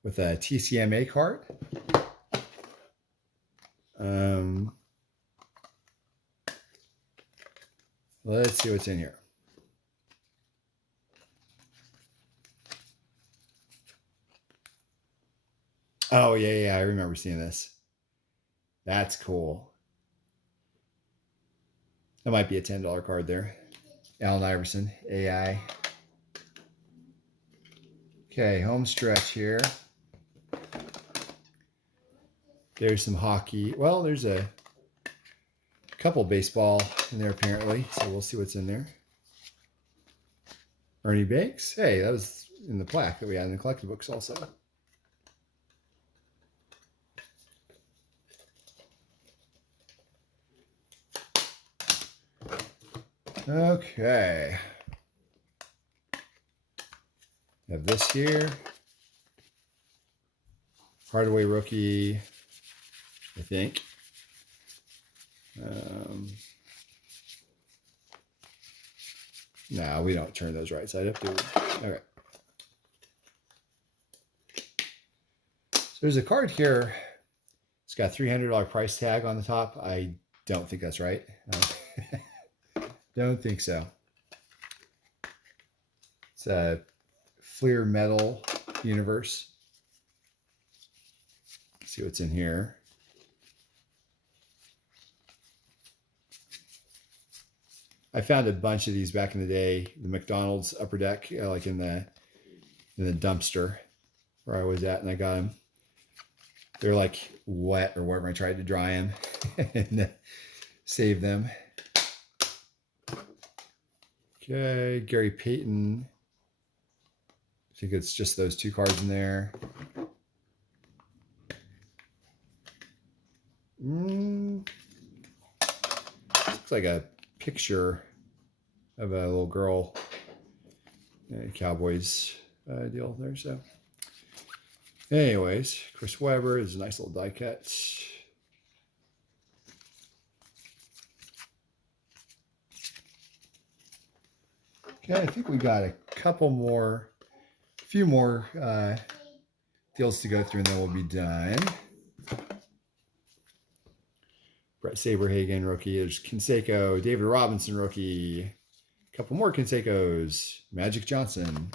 with a TCMA card. Let's see what's in here. Oh, yeah, I remember seeing this. That's cool. That might be a $10 card there. Allen Iverson, AI. Okay, home stretch here. There's some hockey. Well, there's a couple baseball in there apparently, so we'll see what's in there. Ernie Banks. Hey, that was in the plaque that we had in the collected books also. Okay. Have this here. Hardaway rookie, I think. No, we don't turn those right side up, do we? Okay. So there's a card here. It's got $300 price tag on the top. I don't think that's right. Don't think so. It's a Fleer Metal Universe. Let's see what's in here. I found a bunch of these back in the day, the McDonald's Upper Deck, like in the dumpster where I was at, and I got them. They're like wet or whatever. I tried to dry them and save them. Okay, Gary Payton. I think it's just those two cards in there. Looks like a picture of a little girl, Cowboys deal there. So, anyways, Chris Webber is a nice little die cut. Okay, I think we got a few more deals to go through, and then we'll be done. Brett Saberhagen rookie. There's Canseco, David Robinson rookie. A couple more Cansecos. Magic Johnson.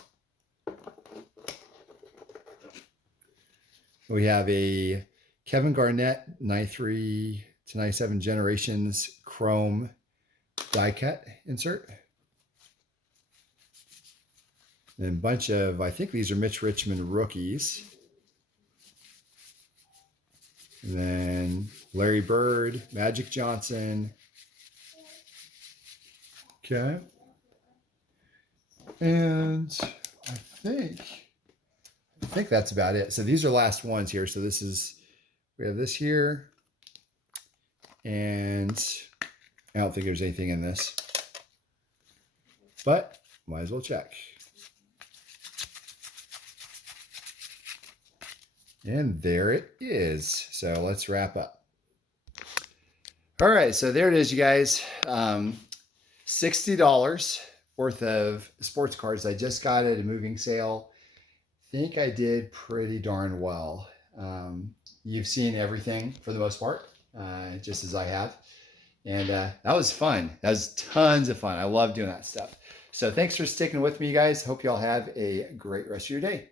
We have a Kevin Garnett 93 to 97 Generations Chrome die cut insert. And a bunch of, I think these are Mitch Richmond rookies. And then Larry Bird, Magic Johnson. Okay. And I think that's about it. So these are last ones here. So we have this here. And I don't think there's anything in this. But might as well check. And there it is. So let's wrap up. All right, so there it is, you guys. $60 worth of sports cards. I just got at a moving sale. I think I did pretty darn well. You've seen everything for the most part, just as I have. And that was fun. That was tons of fun. I love doing that stuff. So thanks for sticking with me, you guys. Hope you all have a great rest of your day.